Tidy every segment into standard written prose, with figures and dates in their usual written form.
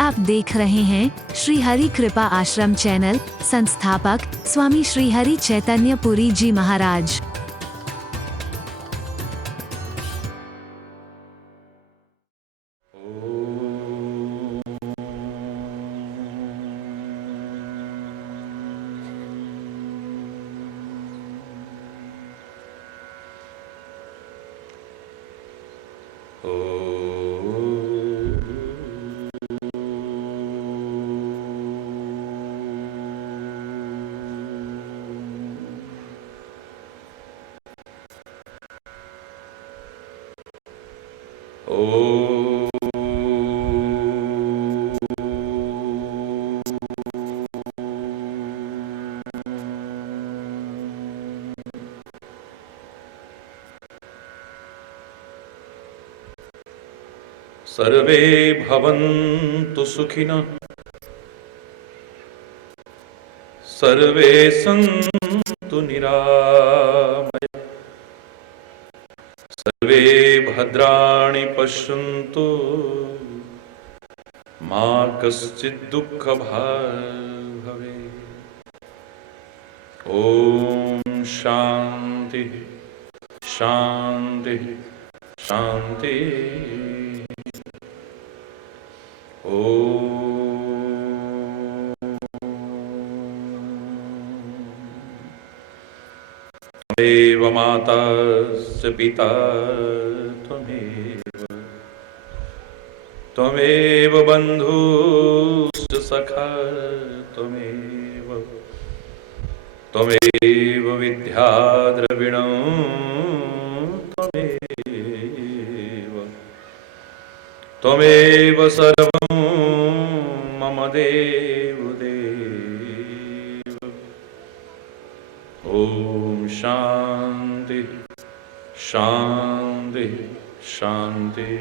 आप देख रहे हैं श्री हरि कृपा आश्रम चैनल। संस्थापक स्वामी श्री हरि चैतन्य पुरी जी महाराज। सर्वे भवन्तु सुखिनः, सर्वे सन्तु निरामयाः, सर्वे भद्राणि पश्यन्तु मा कश्चित् दुःखभाग् भवेत्। ॐ शान्ति शान्ति शान्ति। त्वमेव माता च पिता त्वमेव, त्वमेव बन्धुश्च सखा त्वमेव, त्वमेव विद्या द्रविणं त्वमेव, त्वमेव सर्वं मम देव देव। ॐ शान्ति शान्ति शान्ति।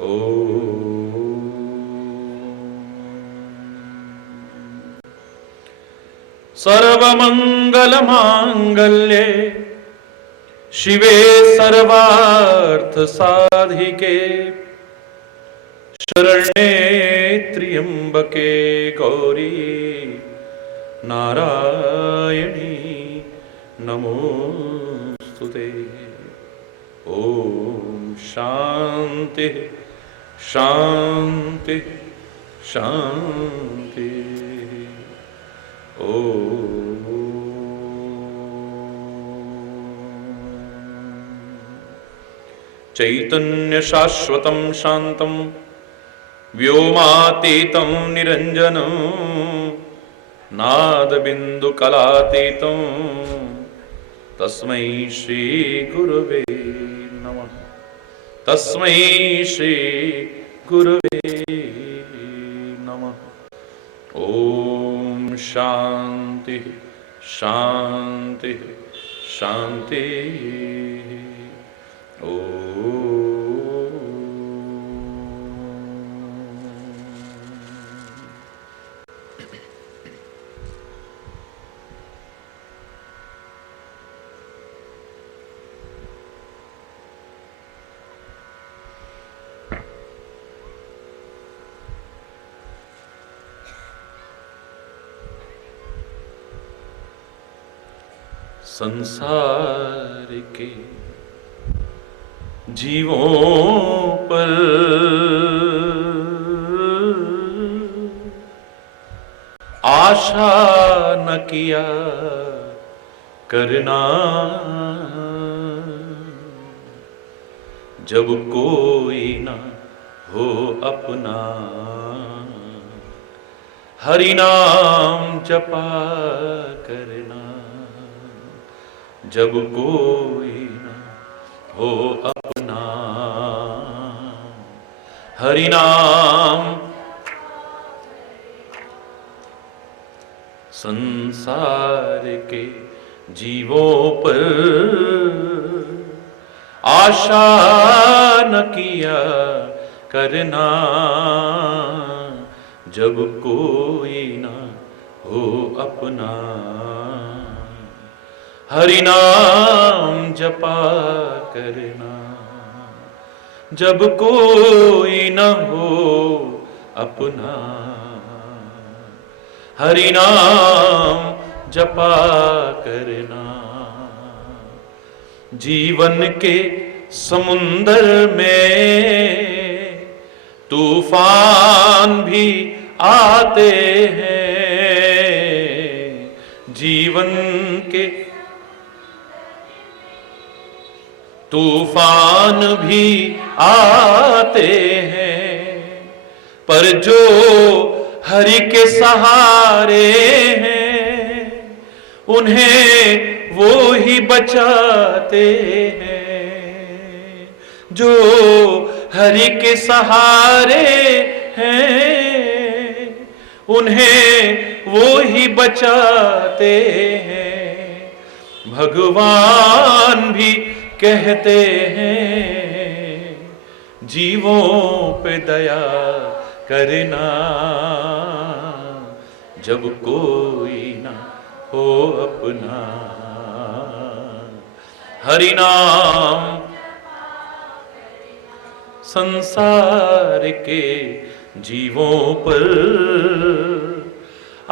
ॐ सर्वमङ्गलमाङ्गल्ये शिवे सर्वार्थसाधिके, शरण्ये त्र्यम्बके गौरी नारायणी नमोस्तुते। ॐ शान्ति शान्ति शान्ति। ॐ चैतन्य शाश्वतं शान्तं व्योमातीतं निरञ्जनं, नादबिन्दुकलातीतं तस्मै श्री गुरवे नमः, तस्मै श्री गुरवे नमः। ॐ शान्ति शान्ति शान्ति। ॐ संसार के जीवों पर आशा न किया करना, जब कोई न हो अपना, हरि नाम जपा करना, जब कोई न हो अपना, हरि नाम। संसार के जीवों पर आशा न किया करना, जब कोई न हो अपना, हरि नाम जपा करना। जब कोई न हो अपना, हरि नाम जपा करना। जीवन के समुंदर में तूफान भी आते हैं, जीवन के तूफान भी आते हैं, पर जो हरि के सहारे हैं उन्हें वो ही बचाते हैं। जो हरि के सहारे हैं उन्हें वो ही बचाते हैं। भगवान भी कहते हैं जीवों पे दया करना, जब कोई ना हो अपना। हरि नाम संसार के जीवों पर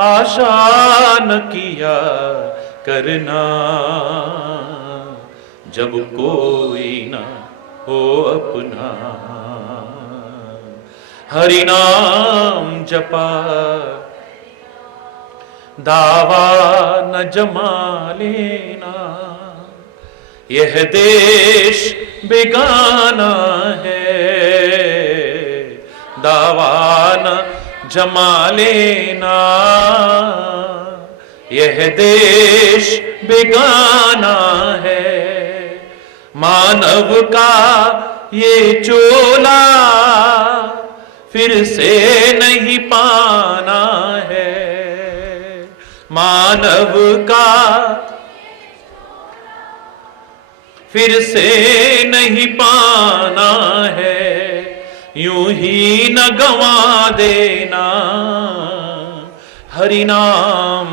आशा न किया करना, जब कोई ना हो अपना। हरि नाम जपा दावा न जमा लेना, यह देश बेगाना है। दावा न जमा लेना, यह देश बेगाना है। मानव का ये चोला फिर से नहीं पाना है। मानव का फिर से नहीं पाना है, यूं ही न गवा देना। हरि नाम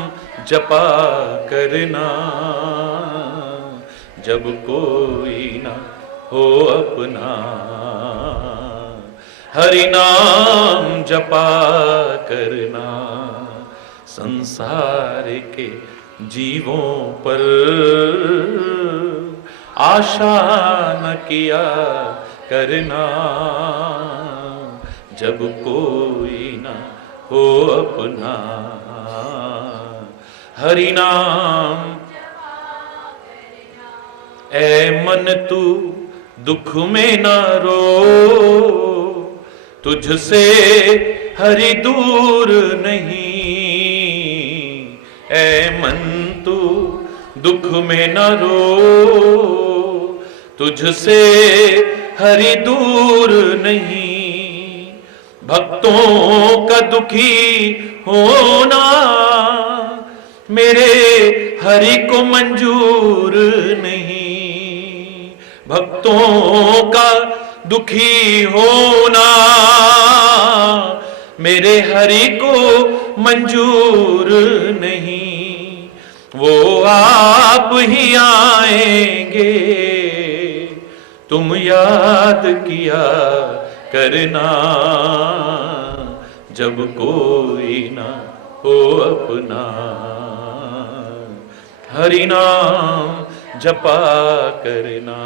जपा करना, जब कोई ना हो अपना। हरि नाम जपा करना, संसार के जीवों पर आशा न किया करना, जब कोई न हो अपना। हरि नाम ऐ मन तू दुख में न रो, तुझसे हरि दूर नहीं। ऐ मन तू दुख में न रो, तुझसे हरि दूर नहीं। भक्तों का दुखी होना मेरे हरि को मंजूर नहीं। भक्तों का दुखी होना मेरे हरि को मंजूर नहीं। वो आप ही आएंगे, तुम याद किया करना, जब कोई ना हो अपना। हरि नाम जपा करना,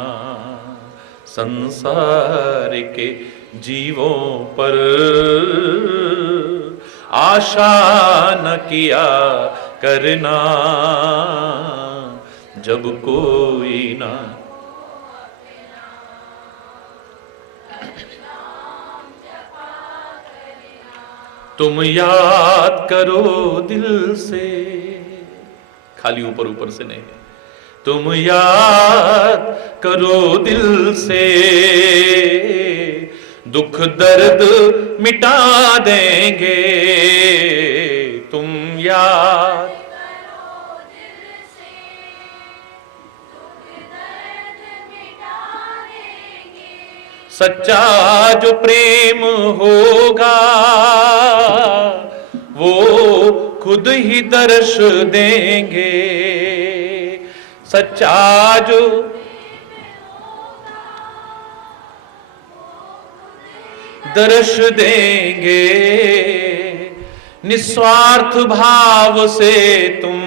संसार के जीवों पर आशा न किया करना, जब कोई ना। तुम याद करो दिल से, खाली ऊपर ऊपर से नहीं। तुम याद करो दिल से, दुख दर्द मिटा देंगे। तुम याद करो दिल से, दुख दर्द मिटा देंगे। सच्चा जो प्रेम होगा वो खुद ही दर्श देंगे। सच्चा जो दर्श देंगे। निस्वार्थ भाव से तुम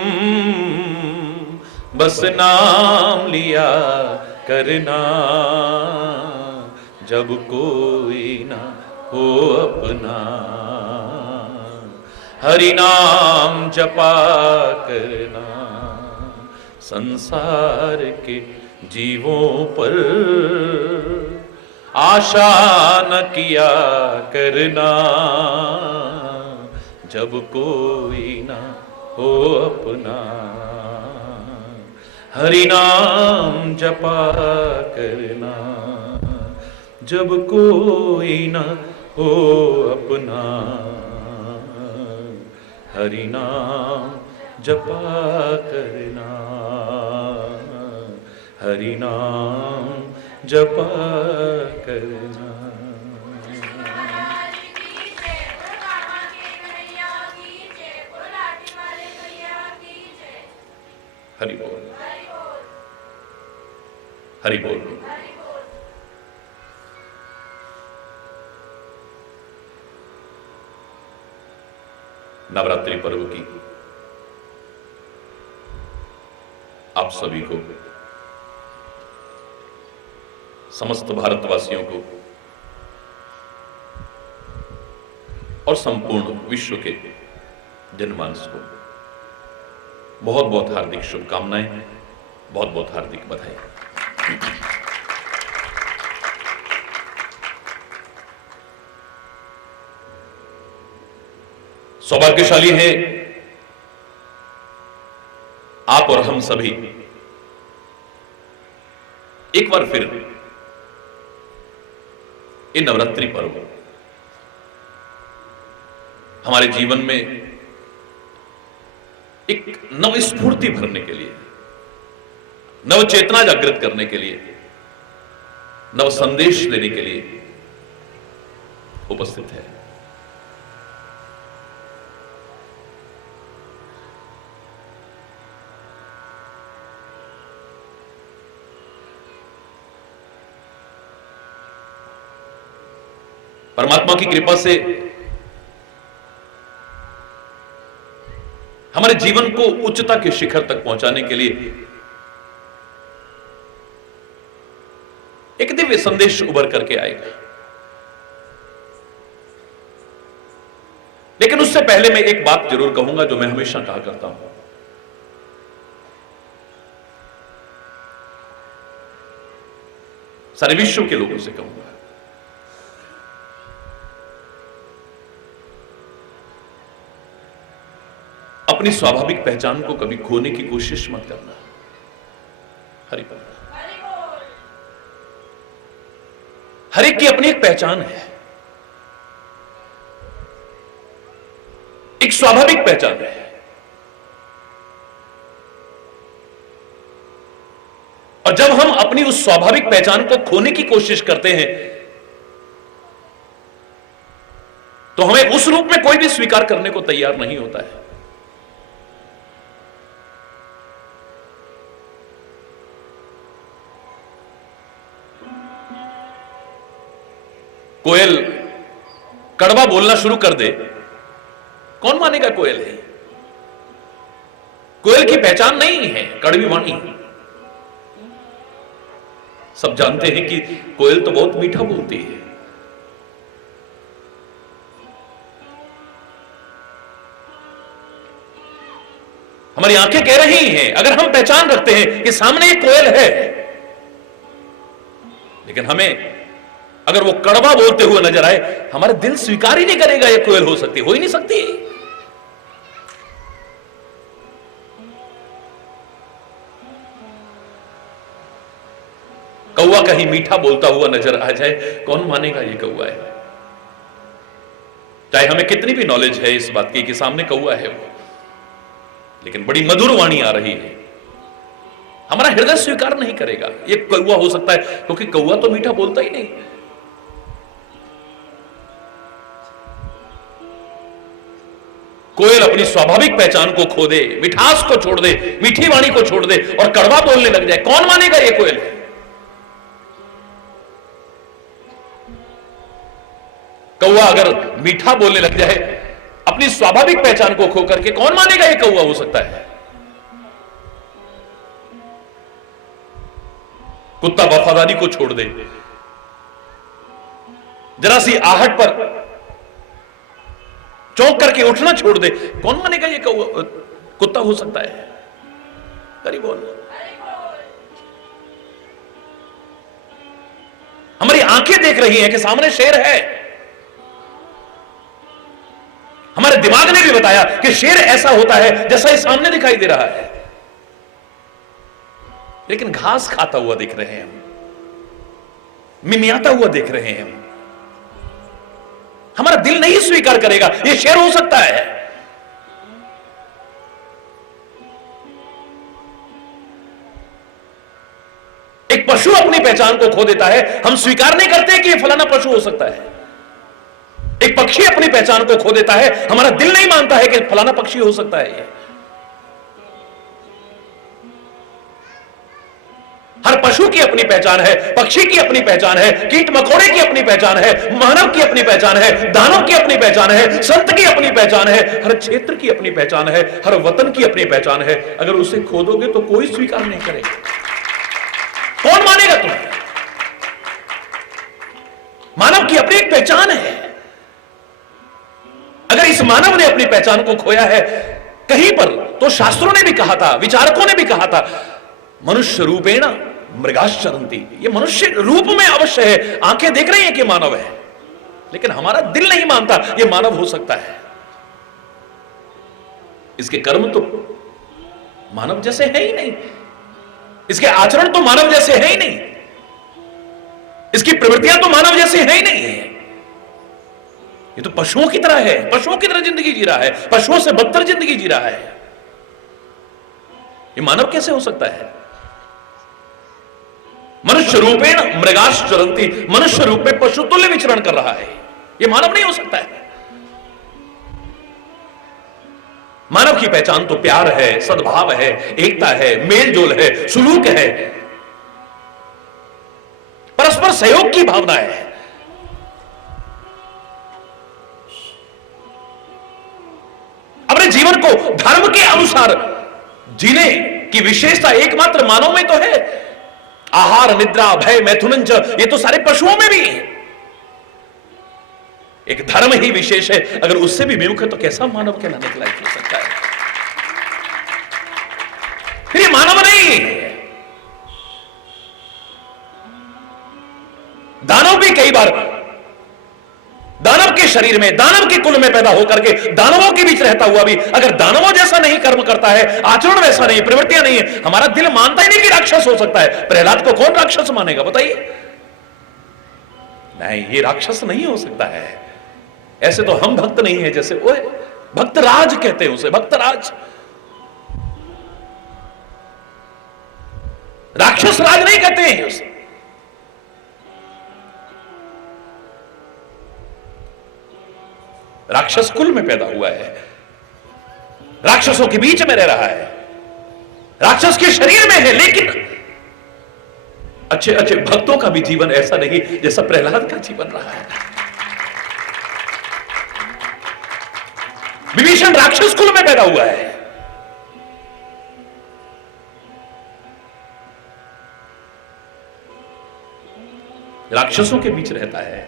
बस नाम लिया करना, जब कोई ना हो अपना। हरि नाम जपा करना, संसार के जीवों पर आशा न किया करना, जब कोई ना हो अपना। हरि नाम जपा करना, जब कोई ना हो अपना। हरि नाम जपा करना, हरि नाम जपा करना। हरि बोल, हरि बोल। नवरात्रि पर्व की आप सभी को, समस्त भारतवासियों को और संपूर्ण विश्व के जनमानस को बहुत बहुत हार्दिक शुभकामनाएं, बहुत बहुत हार्दिक बधाई। सौभाग्यशाली हैं आप और हम सभी एक बार फिर ये नवरात्रि पर्व हमारे जीवन में एक नव स्फूर्ति भरने के लिए, नव चेतना जागृत करने के लिए, नव संदेश देने के लिए उपस्थित है। परमात्मा की कृपा से हमारे जीवन को उच्चता के शिखर तक पहुंचाने के लिए एक दिव्य संदेश उभर करके आएगा। लेकिन उससे पहले मैं एक बात जरूर कहूंगा जो मैं हमेशा कहा करता हूं। सारे विश्व के लोगों से कहूंगा, अपनी स्वाभाविक पहचान को कभी खोने की कोशिश मत करना। हरि बोल। हर एक की अपनी एक पहचान है, एक स्वाभाविक पहचान है। और जब हम अपनी उस स्वाभाविक पहचान को खोने की कोशिश करते हैं तो हमें उस रूप में कोई भी स्वीकार करने को तैयार नहीं होता है। कोयल कड़वा बोलना शुरू कर दे, कौन मानेगा कोयल है? कोयल की पहचान नहीं है कड़वी वाणी। सब जानते हैं कि कोयल तो बहुत मीठा बोलती है। हमारी आंखें कह रही हैं, अगर हम पहचान रखते हैं कि सामने एक कोयल है, लेकिन हमें अगर वो कड़वा बोलते हुए नजर आए, हमारा दिल स्वीकार ही नहीं करेगा ये कोयल हो सकती, हो ही नहीं सकती। कौवा कहीं मीठा बोलता हुआ नजर आ जाए, कौन मानेगा ये कौवा है? चाहे हमें कितनी भी नॉलेज है इस बात की कि सामने कौवा है वो, लेकिन बड़ी मधुर वाणी आ रही है, हमारा हृदय स्वीकार नहीं करेगा ये कौवा हो सकता है, क्योंकि कौवा तो मीठा बोलता ही नहीं। कोयल अपनी स्वाभाविक पहचान को खो दे, मिठास को छोड़ दे, मीठी वाणी को छोड़ दे और कड़वा बोलने लग जाए, कौन मानेगा ये कोयल है? कौवा अगर मीठा बोलने लग जाए अपनी स्वाभाविक पहचान को खो करके, कौन मानेगा ये कौवा हो सकता है? कुत्ता वफादारी को छोड़ दे, जरा सी आहट पर चौंक करके उठना छोड़ दे, कौन मानेगा ये कौवा कुत्ता हो सकता है? करीब बोल। हमारी आंखें देख रही हैं कि सामने शेर है, हमारे दिमाग ने भी बताया कि शेर ऐसा होता है जैसा ये सामने दिखाई दे रहा है, लेकिन घास खाता हुआ दिख रहे हैं हम, मिमियाता हुआ देख रहे हैं हम। हमारा दिल नहीं स्वीकार करेगा ये शेर हो सकता है। एक पशु अपनी पहचान को खो देता है, हम स्वीकार नहीं करते कि ये फलाना पशु हो सकता है। एक पक्षी अपनी पहचान को खो देता है, हमारा दिल नहीं मानता है कि फलाना पक्षी हो सकता है ये। हर पशु की अपनी पहचान है, पक्षी की अपनी पहचान है, कीट मकोड़े की अपनी पहचान है, मानव की अपनी पहचान है, दानव की अपनी पहचान है, संत की अपनी पहचान है, हर क्षेत्र की अपनी पहचान है, हर वतन की अपनी पहचान है। अगर उसे खो दोगे तो कोई स्वीकार नहीं करेगा, कौन मानेगा तुम्हें? मानव की अपनी एक पहचान है। अगर इस मानव ने अपनी पहचान को खोया है कहीं पर, तो शास्त्रों ने भी कहा था, विचारकों ने भी कहा था, मनुष्य रूपेण मृगाश्चरन्ति, ये मनुष्य रूप में अवश्य है, आंखें देख रही हैं कि मानव है, लेकिन हमारा दिल नहीं मानता ये मानव हो सकता है। इसके कर्म तो मानव जैसे है ही नहीं, इसके आचरण तो मानव जैसे है ही नहीं, इसकी प्रवृत्तियां तो मानव जैसे है ही नहीं है। ये तो पशुओं की तरह है, पशुओं की तरह जिंदगी जी रहा है, पशुओं से बदतर जिंदगी जी रहा है। ये मानव कैसे हो सकता है? मनुष्य रूपेण मृगाश्चरन्ति, मनुष्य रूप में पशु तुल्य विचरण कर रहा है, ये मानव नहीं हो सकता है। मानव की पहचान तो प्यार है, सद्भाव है, एकता है, मेलजोल है, सुलूक है, परस्पर सहयोग की भावना है। अपने जीवन को धर्म के अनुसार जीने की विशेषता एकमात्र मानव में तो है। आहार, निद्रा, भय, मैथुनंच, ये तो सारे पशुओं में भी है। एक धर्म ही विशेष है, अगर उससे भी विमुख है तो कैसा मानव कहलाने के लायक हो सकता है? फिर ये मानव नहीं है। दानव भी कई बार दानव के शरीर में, दानव के कुल में पैदा होकर के दानवों के बीच रहता हुआ भी अगर दानवों जैसा नहीं कर्म करता है, आचरण वैसा नहीं, प्रवृत्तियां नहीं है, हमारा दिल मानता ही नहीं कि राक्षस हो सकता है। प्रहलाद को कौन राक्षस मानेगा बताइए? नहीं, ये राक्षस नहीं हो सकता है। ऐसे तो हम भक्त नहीं है, जैसे वो भक्तराज कहते हैं उसे, भक्तराज। राक्षस राज नहीं कहते हैं उसे। राक्षस कुल में पैदा हुआ है, राक्षसों के बीच में रह रहा है, राक्षस के शरीर में है, लेकिन अच्छे अच्छे भक्तों का भी जीवन ऐसा नहीं जैसा प्रहलाद का जीवन रहा है। विभीषण राक्षस कुल में पैदा हुआ है, राक्षसों के बीच रहता है,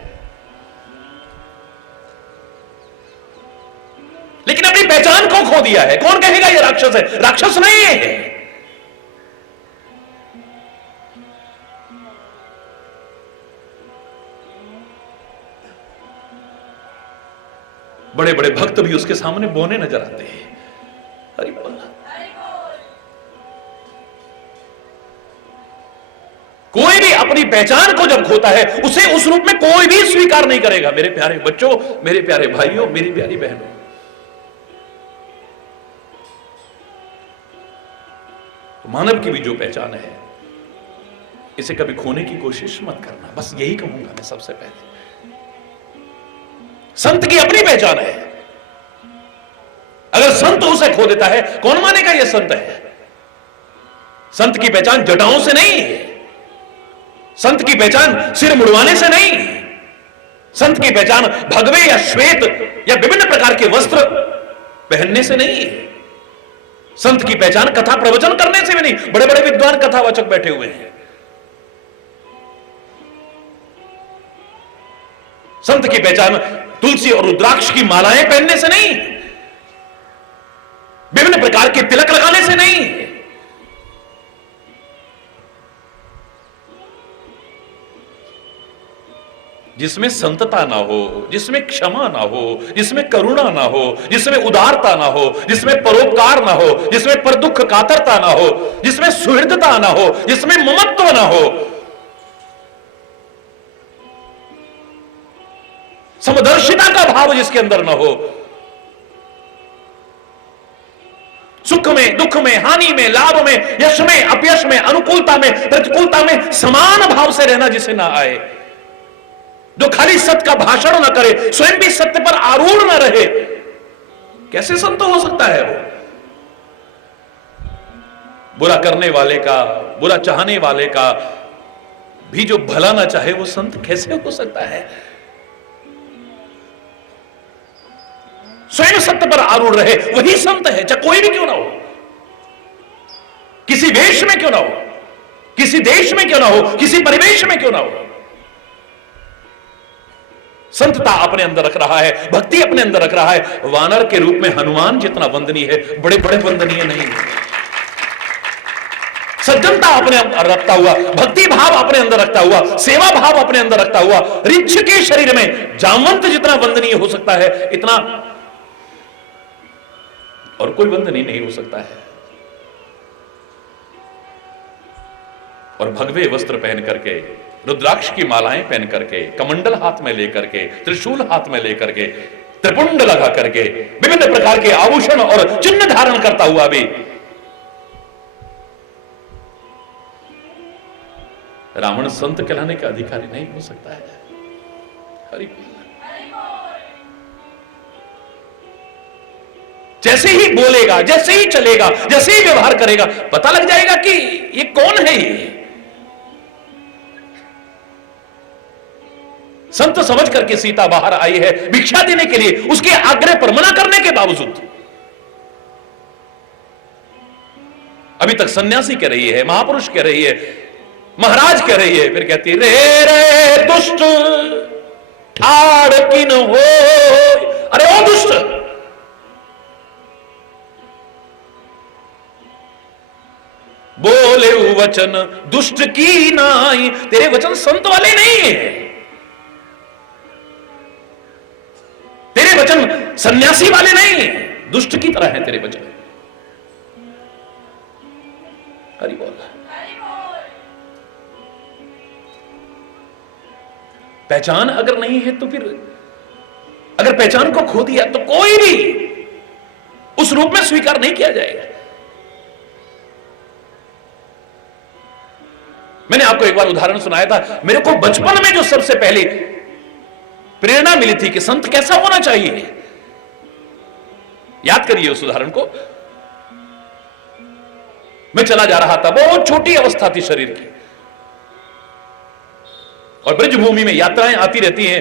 लेकिन अपनी पहचान को खो दिया है। कौन कहेगा ये राक्षस है? राक्षस नहीं है। बड़े बड़े भक्त भी उसके सामने बोने नजर आते हैं। हरि बोल। कोई भी अपनी पहचान को जब खोता है उसे उस रूप में कोई भी स्वीकार नहीं करेगा। मेरे प्यारे बच्चों, मेरे प्यारे भाइयों, मेरी प्यारी बहनों, तो मानव की भी जो पहचान है इसे कभी खोने की कोशिश मत करना, बस यही कहूंगा मैं सबसे पहले। संत की अपनी पहचान है, अगर संत उसे खो देता है कौन मानेगा यह संत है? संत की पहचान जटाओं से नहीं है, संत की पहचान सिर मुड़वाने से नहीं, संत की पहचान भगवे या श्वेत या विभिन्न प्रकार के वस्त्र पहनने से नहीं है। संत की पहचान कथा प्रवचन करने से भी नहीं। बड़े बड़े विद्वान कथावाचक बैठे हुए हैं। संत की पहचान तुलसी और रुद्राक्ष की मालाएं पहनने से नहीं, विभिन्न प्रकार के तिलक लगाने से नहीं। जिसमें संतता ना हो, जिसमें क्षमा ना हो, जिसमें करुणा ना हो, जिसमें उदारता ना हो, जिसमें परोपकार ना हो, जिसमें परदुख कातरता ना हो, जिसमें सुहृदता ना हो, जिसमें ममत्व ना हो, समदर्शिता का भाव जिसके अंदर ना हो, सुख में दुख में हानि में लाभ में यश में अपयश में अनुकूलता में प्रतिकूलता में समान भाव से रहना जिसे ना आए, जो खाली सत्य का भाषण ना करे, स्वयं भी सत्य पर आरूढ़ ना रहे, कैसे संत हो सकता है वो? बुरा करने वाले का, बुरा चाहने वाले का भी जो भला ना चाहे वो संत कैसे हो सकता है? स्वयं सत्य पर आरूढ़ रहे वही संत है, चाहे कोई भी क्यों ना हो, किसी वेश में क्यों ना हो, किसी देश में क्यों ना हो, किसी परिवेश में क्यों ना हो। संतता अपने अंदर रख रहा है, भक्ति अपने अंदर रख रहा है। वानर के रूप में हनुमान जितना वंदनीय है, बड़े बड़े वंदनीय नहीं। सज्जनता अपने अंदर रखता हुआ, भक्ति भाव अपने अंदर रखता हुआ, सेवा भाव अपने अंदर रखता हुआ, ऋक्ष के शरीर में जामवंत जितना वंदनीय हो सकता है, इतना और कोई वंदनीय नहीं हो सकता है। और भगवे वस्त्र पहन करके, रुद्राक्ष की मालाएं पहन करके, कमंडल हाथ में लेकर के, त्रिशूल हाथ में लेकर के, त्रिपुंड लगा करके, विभिन्न प्रकार के आभूषण और चिन्ह धारण करता हुआ भी रावण संत कहलाने का अधिकारी नहीं हो सकता है। हरि जैसे ही बोलेगा, जैसे ही चलेगा, जैसे ही व्यवहार करेगा, पता लग जाएगा कि ये कौन है। ये संत समझ करके सीता बाहर आई है भिक्षा देने के लिए, उसके आग्रह पर मना करने के बावजूद। अभी तक सन्यासी कह रही है, महापुरुष कह रही है, महाराज कह रही है, फिर कहती रे रे दुष्ट ठाड़ किन हो। अरे ओ दुष्ट, बोले वचन दुष्ट की नाई। तेरे वचन संत वाले नहीं है, तेरे वचन सन्यासी वाले नहीं है, दुष्ट की तरह है तेरे वचन। हरि बोल। पहचान अगर नहीं है तो फिर, अगर पहचान को खो दिया तो कोई भी उस रूप में स्वीकार नहीं किया जाएगा। मैंने आपको एक बार उदाहरण सुनाया था। मेरे को बचपन में जो सबसे पहले प्रेरणा मिली थी कि संत कैसा होना चाहिए, याद करिए उस उदाहरण को। मैं चला जा रहा था, बहुत छोटी अवस्था थी शरीर की, और ब्रजभूमि में यात्राएं आती रहती हैं,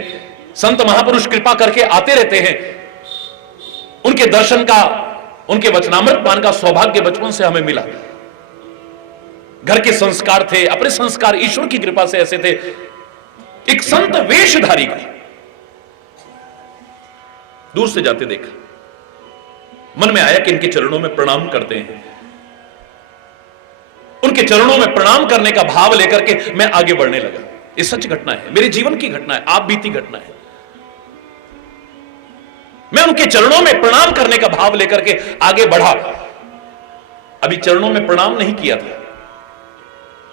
संत महापुरुष कृपा करके आते रहते हैं। उनके दर्शन का, उनके वचनामृत पान का सौभाग्य बचपन से हमें मिला। घर के संस्कार थे, अपने संस्कार ईश्वर की कृपा से ऐसे थे। एक संत वेशधारी को दूर से जाते देखा, मन में आया कि इनके चरणों में प्रणाम करते हैं। उनके चरणों में प्रणाम करने का भाव लेकर के मैं आगे बढ़ने लगा। ये सच घटना है, मेरे जीवन की घटना है, आप बीती घटना है। मैं उनके चरणों में प्रणाम करने का भाव लेकर के आगे बढ़ा। अभी चरणों में प्रणाम नहीं किया था,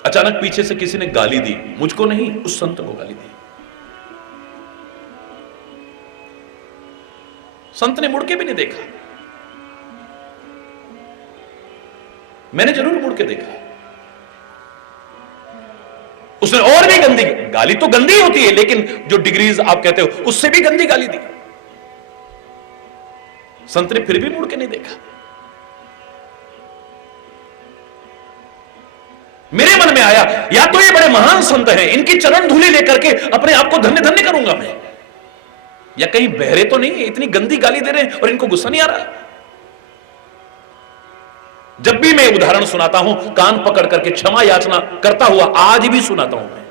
अचानक पीछे से किसी ने गाली दी, मुझको नहीं, उस संत को गाली दी। संत ने मुड़ के भी नहीं देखा, मैंने जरूर मुड़ के देखा। उसने और भी गंदी गाली, तो गंदी होती है, लेकिन जो डिग्रीज आप कहते हो उससे भी गंदी गाली दी। संत ने फिर भी मुड़ के नहीं देखा। मेरे मन में आया, या तो ये बड़े महान संत हैं, इनकी चरण धूलि लेकर के अपने आप को धन्य धन्य करूंगा मैं, या कहीं बहरे तो नहीं है? इतनी गंदी गाली दे रहे हैं और इनको गुस्सा नहीं आ रहा? जब भी मैं उदाहरण सुनाता हूं कान पकड़ करके क्षमा याचना करता हुआ आज भी सुनाता हूं।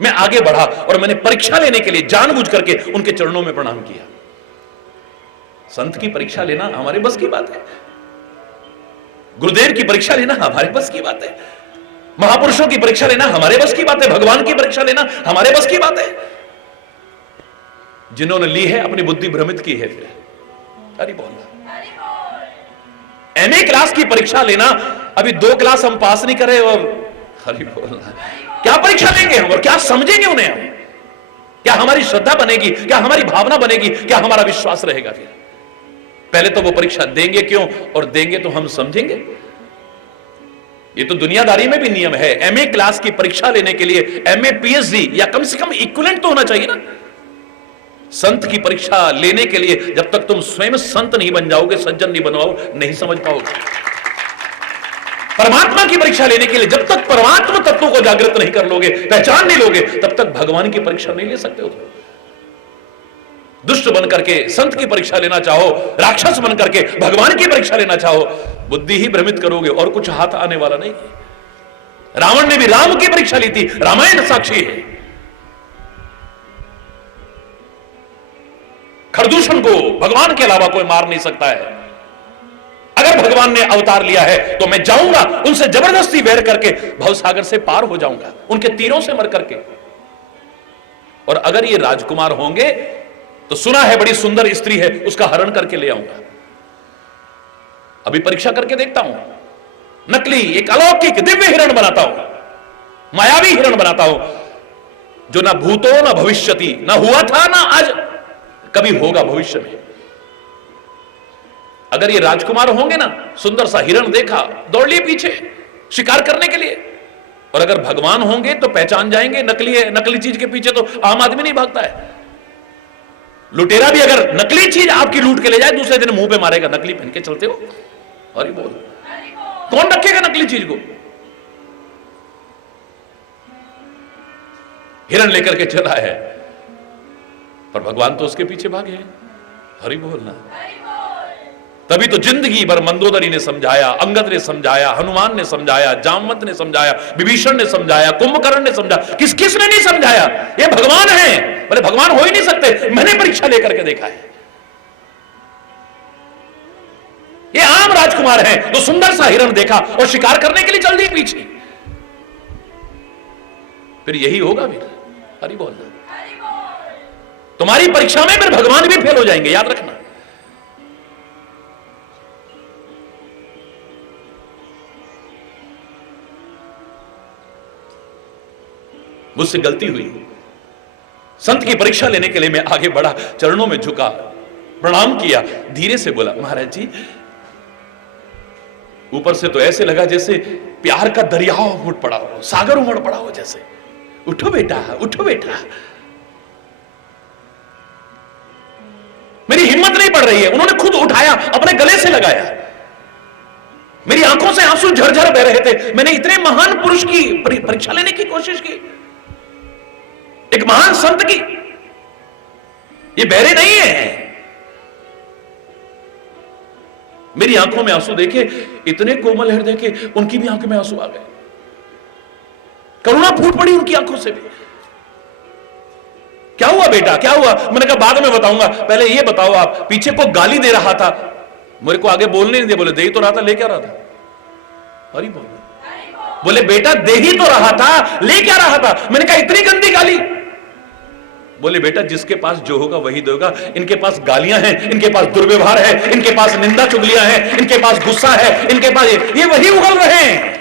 मैं आगे बढ़ा और मैंने परीक्षा लेने के लिए जानबूझ करके उनके चरणों में प्रणाम किया। संत की परीक्षा लेना हमारे बस की बात है, गुरुदेव की परीक्षा लेना हमारे बस की बात है, महापुरुषों की परीक्षा लेना हमारे बस की बात है, भगवान की परीक्षा लेना हमारे बस की बात है। जिन्होंने ली है अपनी बुद्धि भ्रमित की है। फिर हरि बोल, एमए क्लास की परीक्षा लेना, अभी 2 क्लास हम पास नहीं करे और हरि बोल, क्या परीक्षा लेंगे हम और क्या समझेंगे उन्हें हम? क्या हमारी श्रद्धा बनेगी? क्या हमारी भावना बनेगी? क्या हमारा विश्वास रहेगा? फिर पहले तो वो परीक्षा देंगे क्यों, और देंगे तो हम समझेंगे। ये तो दुनियादारी में भी नियम है। एमए क्लास की परीक्षा लेने के लिए एमए पीएचडी या कम से कम इक्विवेलेंट तो होना चाहिए ना। संत की परीक्षा लेने के लिए जब तक तुम स्वयं संत नहीं बन जाओगे, सज्जन नहीं बनवाओ, नहीं समझ पाओगे। परमात्मा की परीक्षा लेने के लिए जब तक परमात्मा तत्व को जागृत नहीं कर लोगे, पहचान नहीं लोगे, तब तक भगवान की परीक्षा नहीं ले सकते हो। दुष्ट बनकर के संत की परीक्षा लेना चाहो, राक्षस बनकर के भगवान की परीक्षा लेना चाहो, बुद्धि ही भ्रमित करोगे और कुछ हाथ आने वाला नहीं। रावण ने भी राम की परीक्षा ली थी, रामायण साक्षी है। खरदूषण को भगवान के अलावा कोई मार नहीं सकता है। अगर भगवान ने अवतार लिया है तो मैं जाऊंगा उनसे जबरदस्ती वैर करके भवसागर से पार हो जाऊंगा, उनके तीरों से मर करके। और अगर ये राजकुमार होंगे तो सुना है बड़ी सुंदर स्त्री है, उसका हरण करके ले आऊंगा। अभी परीक्षा करके देखता हूं, नकली एक अलौकिक दिव्य हिरण बनाता हूं, मायावी हिरण बनाता हूं, जो ना भूतो ना भविष्यति, ना हुआ था ना आज कभी होगा भविष्य में। अगर ये राजकुमार होंगे ना, सुंदर सा हिरण देखा, दौड़ लिए पीछे शिकार करने के लिए। और अगर भगवान होंगे तो पहचान जाएंगे नकली है, नकली चीज के पीछे तो आम आदमी नहीं भागता है। लुटेरा भी अगर नकली चीज आपकी लूट के ले जाए, दूसरे दिन मुंह पे मारेगा, नकली पहन के चलते हो। अरे बोल, कौन रखेगा नकली चीज को? हिरण लेकर के चला है, पर भगवान तो उसके पीछे भागे हैं। हरि बोलना। तभी तो जिंदगी भर मंदोदरी ने समझाया, अंगद ने समझाया, हनुमान ने समझाया, जामवंत ने समझाया, विभीषण ने समझाया, कुंभकर्ण ने समझाया, किसने नहीं समझाया? ये भगवान है। बोले भगवान हो ही नहीं सकते, मैंने परीक्षा लेकर के देखा है। ये आम राजकुमार है, तो सुंदर सा हिरण देखा और शिकार करने के लिए चल दिए पीछे। फिर यही होगा। फिर हरि बोलना। तुम्हारी परीक्षा में फिर भगवान भी फेल हो जाएंगे, याद रखना। मुझसे गलती हुई, संत की परीक्षा लेने के लिए मैं आगे बढ़ा, चरणों में झुका, प्रणाम किया, धीरे से बोला, महाराज जी। ऊपर से तो ऐसे लगा जैसे प्यार का दरिया उमड़ पड़ा हो, सागर उमड़ पड़ा हो जैसे। उठो बेटा, उठो बेटा। मेरी हिम्मत नहीं पड़ रही है। उन्होंने खुद उठाया, अपने गले से लगाया। मेरी आंखों से आंसू झरझर बह रहे थे। मैंने इतने महान पुरुष की परीक्षा लेने की कोशिश की, एक महान संत की। ये बहरे नहीं है। मेरी आंखों में आंसू देखे, इतने कोमल हृदय के, उनकी भी आंखों में आंसू आ गए। करुणा फूट पड़ी उनकी आंखों से भी। क्या हुआ बेटा, क्या हुआ? मैंने कहा बाद में बताऊंगा, पहले ये बताओ आप। पीछे को गाली दे रहा था, मेरे को आगे बोलने नहीं दिया। बोले दे ही तो रहा था, ले क्या रहा था? अरे बोले बेटा दे ही तो रहा था, ले क्या रहा था? मैंने कहा इतनी गंदी गाली। बोले बेटा जिसके पास जो होगा वही देगा। इनके पास गालियां हैं, इनके पास दुर्व्यवहार है, इनके पास निंदा चुगलियां हैं, इनके पास गुस्सा है, इनके पास ये वही उगल रहे हैं।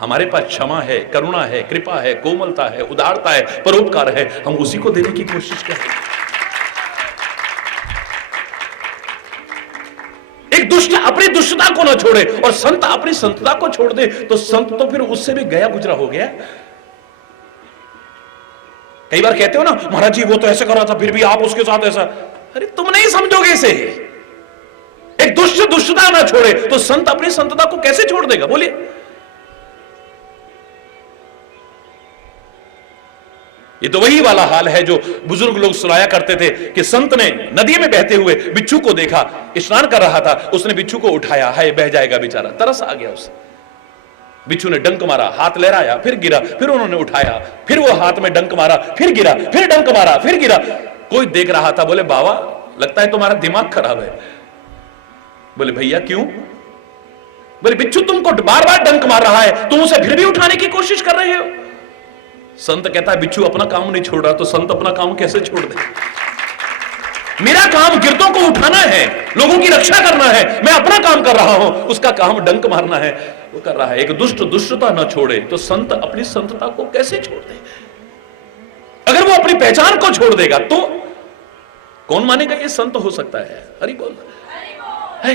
हमारे पास क्षमा है, करुणा है, कृपा है, कोमलता है, उदारता है, परोपकार है। हम उसी को देने की कोशिश करें। एक दुष्ट अपनी दुष्टता को ना छोड़े और संत अपनी संतता को छोड़ दे, तो संत तो फिर उससे भी गया गुजरा हो गया। कई बार कहते हो ना, महाराज जी वो तो ऐसे कर रहा था, फिर भी आप उसके साथ ऐसा। अरे तुम नहीं समझोगे इसे। एक दुष्ट दुष्टता ना छोड़े तो संत अपनी संतता को कैसे छोड़ देगा? बोलिए। ये तो वही वाला हाल है जो बुजुर्ग लोग सुनाया करते थे कि संत ने नदी में बहते हुए बिच्छू को देखा, स्नान कर रहा था, उसने बिच्छू को उठाया, हाय बह जाएगा बेचारा, तरस आ गया उसे। बिच्छू ने डंक मारा, हाथ लहराया, फिर गिरा, फिर उन्होंने उठाया, फिर वो हाथ में डंक मारा, फिर गिरा, फिर डंक मारा, फिर गिरा। कोई देख रहा था, बोले बाबा लगता है तुम्हारा दिमाग खराब है। बोले भैया क्यों? बोले बिच्छू तुमको बार बार डंक मार रहा है, तुम उसे फिर भी उठाने की कोशिश कर रहे हो। संत कहता है बिच्छू अपना काम नहीं छोड़ रहा, तो संत अपना काम कैसे छोड़ दे? मेरा काम गिरदों को उठाना है, लोगों की रक्षा करना है, मैं अपना काम कर रहा हूं, उसका काम डंक मारना है, वो कर रहा है। एक दुष्ट दुष्टता न छोड़े तो संत अपनी संतता को कैसे छोड़ दे? अगर वो अपनी पहचान को छोड़ देगा तो कौन मानेगा ये संत हो सकता है? हरि बोल है।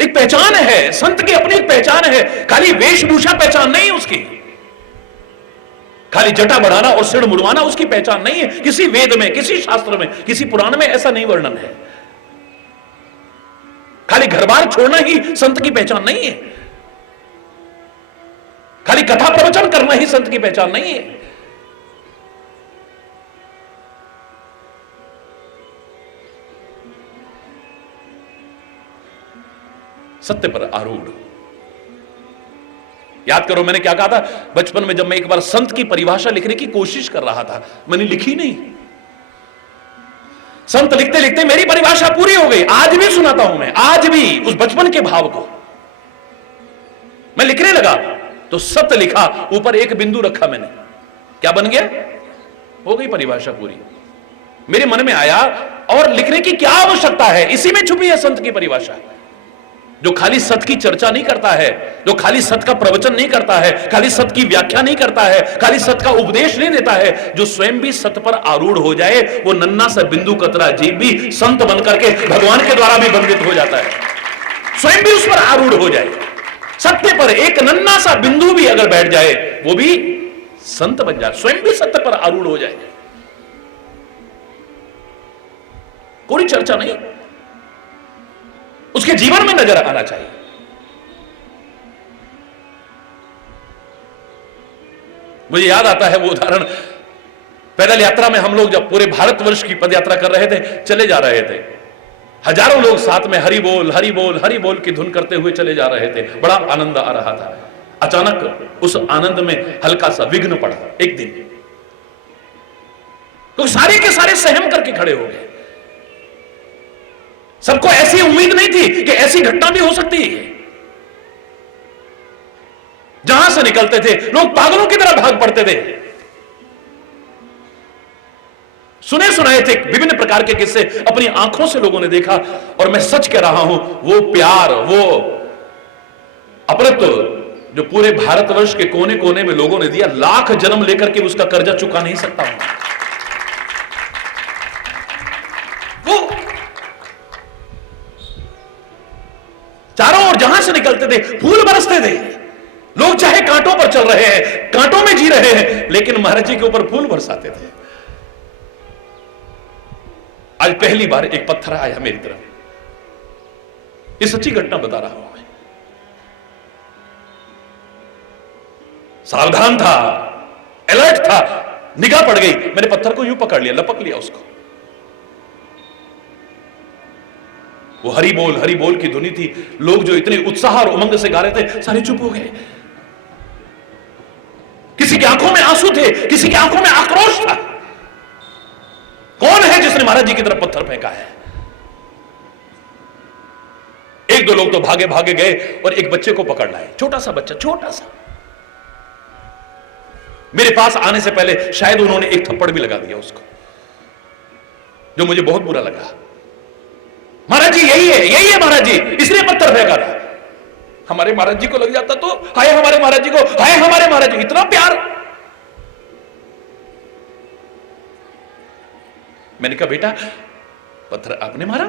एक पहचान है, संत की अपनी एक पहचान है, खाली वेशभूषा पहचान नहीं है उसकी, खाली जटा बढ़ाना और सिर मुड़वाना उसकी पहचान नहीं है। किसी वेद में, किसी शास्त्र में, किसी पुराण में ऐसा नहीं वर्णन है। खाली घर बार छोड़ना ही संत की पहचान नहीं है, खाली कथा प्रवचन करना ही संत की पहचान नहीं है। सत्य पर आरूढ़। याद करो मैंने क्या कहा था बचपन में, जब मैं एक बार संत की परिभाषा लिखने की कोशिश कर रहा था, मैंने लिखी नहीं। संत लिखते लिखते मेरी परिभाषा पूरी हो गई। आज भी सुनाता हूं मैं, आज भी उस बचपन के भाव को मैं लिखने लगा तो सत्य लिखा, ऊपर एक बिंदु रखा मैंने, क्या बन गया? हो गई परिभाषा पूरी। मेरे मन में आया और लिखने की क्या आवश्यकता है, इसी में छुपी है संत की परिभाषा। जो खाली सत्य की चर्चा नहीं करता है, जो खाली सत्य का प्रवचन नहीं करता है, खाली सत्य की व्याख्या नहीं करता है, खाली सत्य का उपदेश नहीं देता है, जो स्वयं भी सत्य पर आरूढ़ हो जाए, वो नन्ना सा बिंदु कतरा जीव भी संत बनकर के भगवान के द्वारा भी बंधित हो जाता है। स्वयं भी उस पर आरूढ़ हो जाए, सत्य पर एक नन्ना सा बिंदु भी अगर बैठ जाए, वो भी संत बन जाए, स्वयं भी सत्य पर आरूढ़ हो जाए। कोई चर्चा नहीं, उसके जीवन में नजर आना चाहिए। मुझे याद आता है वो उदाहरण, पैदल यात्रा में हम लोग जब पूरे भारतवर्ष की पद यात्रा कर रहे थे, चले जा रहे थे, हजारों लोग साथ में हरि बोल हरि बोल हरि बोल की धुन करते हुए चले जा रहे थे, बड़ा आनंद आ रहा था। अचानक उस आनंद में हल्का सा विघ्न पड़ा एक दिन, तो सारे के सारे सहम करके खड़े हो गए। सबको ऐसी उम्मीद नहीं थी कि ऐसी घटना भी हो सकती है। जहां से निकलते थे लोग पागलों की तरह भाग पड़ते थे। सुने सुनाए थे विभिन्न प्रकार के किस्से, अपनी आंखों से लोगों ने देखा। और मैं सच कह रहा हूं, वो प्यार, वो अमृत जो पूरे भारतवर्ष के कोने कोने में लोगों ने दिया, लाख जन्म लेकर के उसका कर्जा चुका नहीं सकता हूं। वो चारों ओर जहां से निकलते थे फूल बरसते थे। लोग चाहे कांटों पर चल रहे हैं, कांटों में जी रहे हैं, लेकिन महाराज जी के ऊपर फूल बरसाते थे। आज पहली बार एक पत्थर आया मेरी तरफ, ये सच्ची घटना बता रहा हूं मैं। सावधान था, अलर्ट था, निगाह पड़ गई, मैंने पत्थर को यूं पकड़ लिया, लपक लिया उसको। वो हरि बोल की धुनी थी। लोग जो इतने उत्साह और उमंग से गा रहे थे, सारे चुप हो गए। किसी की आंखों में आंसू थे, किसी की आंखों में आक्रोश था। कौन है जिसने महाराज जी की तरफ पत्थर फेंका है? एक दो लोग तो भागे भागे गए और एक बच्चे को पकड़ लाए, छोटा सा बच्चा, छोटा सा। मेरे पास आने से पहले शायद उन्होंने एक थप्पड़ भी लगा दिया उसको, जो मुझे बहुत बुरा लगा। महाराज जी यही है महाराज जी, इसलिए पत्थर फेंका था। हमारे महाराज जी को लग जाता तो हाय हमारे महाराज जी को, हाय हमारे महाराज जी, इतना प्यार। मैंने कहा बेटा पत्थर आपने मारा?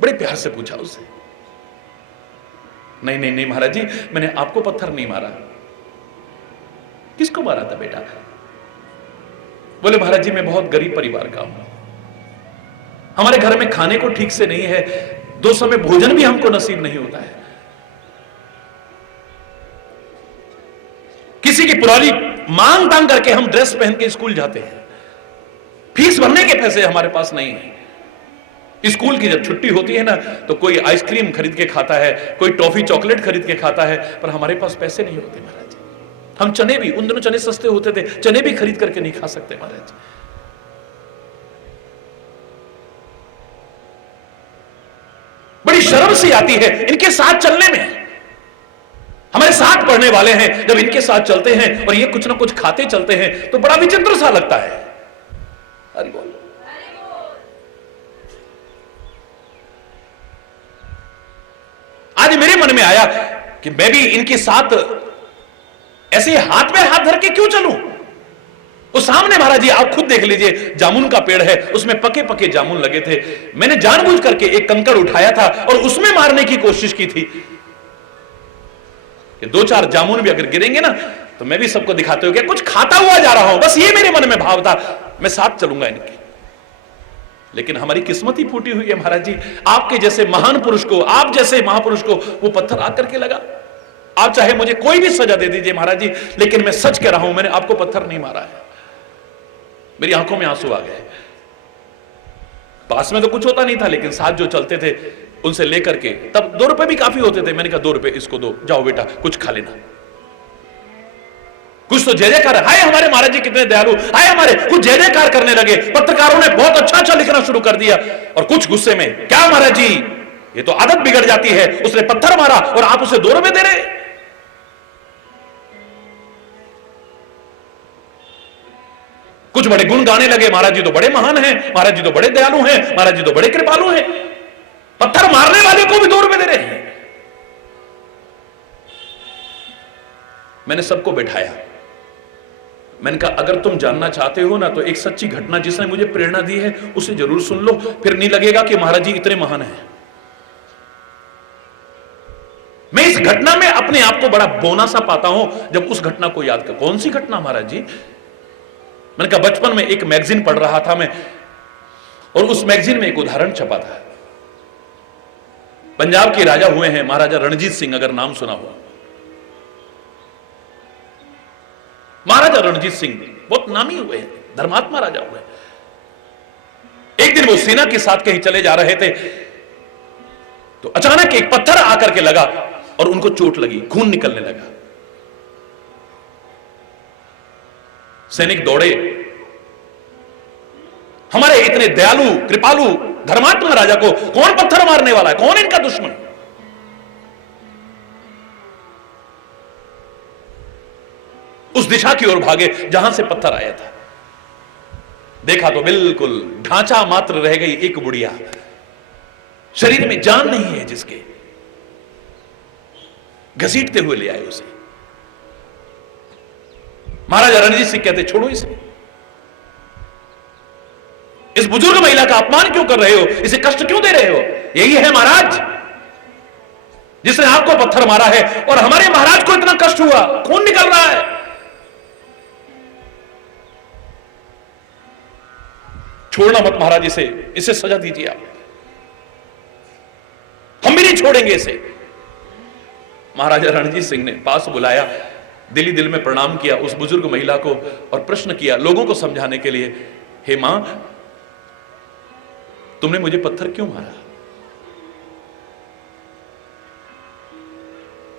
बड़े प्यार से पूछा उससे। नहीं महाराज जी, मैंने आपको पत्थर नहीं मारा। किसको मारा था बेटा? बोले महाराज जी मैं बहुत गरीब परिवार का हूं, हमारे घर में खाने को ठीक से नहीं है, 2 समय भोजन भी हमको नसीब नहीं होता है। किसी की पुरानी मांग तांग करके हम ड्रेस पहन के स्कूल जाते हैं, फीस भरने के पैसे हमारे पास नहीं है। स्कूल की जब छुट्टी होती है ना तो कोई आइसक्रीम खरीद के खाता है, कोई टॉफी चॉकलेट खरीद के खाता है, पर हमारे पास पैसे नहीं होते महाराज। हम चने भी, उन दिनों चने सस्ते होते थे, चने भी खरीद करके नहीं खा सकते महाराज। बड़ी शर्म सी आती है इनके साथ चलने में। हमारे साथ पढ़ने वाले हैं, जब इनके साथ चलते हैं और ये कुछ ना कुछ खाते चलते हैं तो बड़ा विचित्र सा लगता है। अरे बोलो, आज मेरे मन में आया कि मैं भी इनके साथ ऐसे हाथ में हाथ धर के क्यों चलूं। वो सामने महाराज जी आप खुद देख लीजिए, जामुन का पेड़ है, उसमें पके पके जामुन लगे थे। मैंने जानबूझ करके एक कंकड़ उठाया था और उसमें मारने की कोशिश की थी कि 2-4 जामुन भी अगर गिरेंगे ना तो मैं भी सबको दिखाते हुए कुछ खाता हुआ जा रहा हूं। बस ये मेरे मन में भाव था, मैं साथ चलूंगा इनके। लेकिन हमारी किस्मत ही फूटी हुई है महाराज जी। आपके जैसे महान पुरुष को, आप जैसे महापुरुष को वो पत्थर आकर के लगा। आप चाहे मुझे कोई भी सजा दे दीजिए महाराज जी, लेकिन मैं सच कह रहा हूं, मैंने आपको पत्थर नहीं मारा है। मेरी आंखों में आंसू आ गए। पास में तो कुछ होता नहीं था, लेकिन साथ जो चलते थे उनसे लेकर के, तब 2 रुपए भी काफी होते थे। मैंने कहा 2 रुपए इसको दो, जाओ बेटा कुछ खा लेना। कुछ तो जय जयकार, हाय हमारे महाराज जी कितने दयालु, हाय हमारे, कुछ जय जयकार करने लगे। पत्रकारों ने बहुत अच्छा अच्छा लिखना शुरू कर दिया। और कुछ गुस्से में, क्या महाराज जी ये तो आदत बिगड़ जाती है, उसने पत्थर मारा और आप उसे 2 रुपए दे रहे। कुछ बड़े गुण गाने लगे, महाराज जी तो बड़े महान हैं, महाराज जी तो बड़े दयालु हैं, महाराज जी तो बड़े कृपालु हैं। पत्थर मारने वाले को भी 2 रुपए दे रहे हैं। मैंने सबको बैठाया, मैंने कहा अगर तुम जानना चाहते हो ना तो एक सच्ची घटना जिसने मुझे प्रेरणा दी है उसे जरूर सुन लो, फिर नहीं लगेगा कि महाराज जी इतने महान हैं। मैं इस घटना में अपने आप को बड़ा बोना सा पाता हूं जब उस घटना को याद कर। कौन सी घटना महाराज जी? मैंने कहा बचपन में एक मैगजीन पढ़ रहा था मैं, और उस मैगजीन में एक उदाहरण छपा था। पंजाब के राजा हुए हैं महाराजा रणजीत सिंह, अगर नाम सुना हो। महाराजा रणजीत सिंह बहुत नामी हुए हैं, धर्मात्मा राजा हुए। एक दिन वो सेना के साथ कहीं चले जा रहे थे तो अचानक एक पत्थर आकर के लगा और उनको चोट लगी, खून निकलने लगा। सैनिक दौड़े, हमारे इतने दयालु कृपालु धर्मात्मा राजा को कौन पत्थर मारने वाला है, कौन इनका दुश्मन? उस दिशा की ओर भागे जहां से पत्थर आया था। देखा तो बिल्कुल ढांचा मात्र रह गई एक बुढ़िया, शरीर में जान नहीं है जिसके। घसीटते हुए ले आए उसे। महाराजा रणजीत सिंह कहते छोड़ो इसे, इस बुजुर्ग महिला का अपमान क्यों कर रहे हो, इसे कष्ट क्यों दे रहे हो? यही है महाराज जिसने आपको पत्थर मारा है और हमारे महाराज को इतना कष्ट हुआ, खून निकल रहा है। छोड़ना मत महाराज इसे सजा दीजिए आप, हम भी नहीं छोड़ेंगे इसे। महाराजा रणजीत सिंह ने पास बुलाया, दिली दिल में प्रणाम किया उस बुजुर्ग महिला को और प्रश्न किया लोगों को समझाने के लिए, हे मां तुमने मुझे पत्थर क्यों मारा?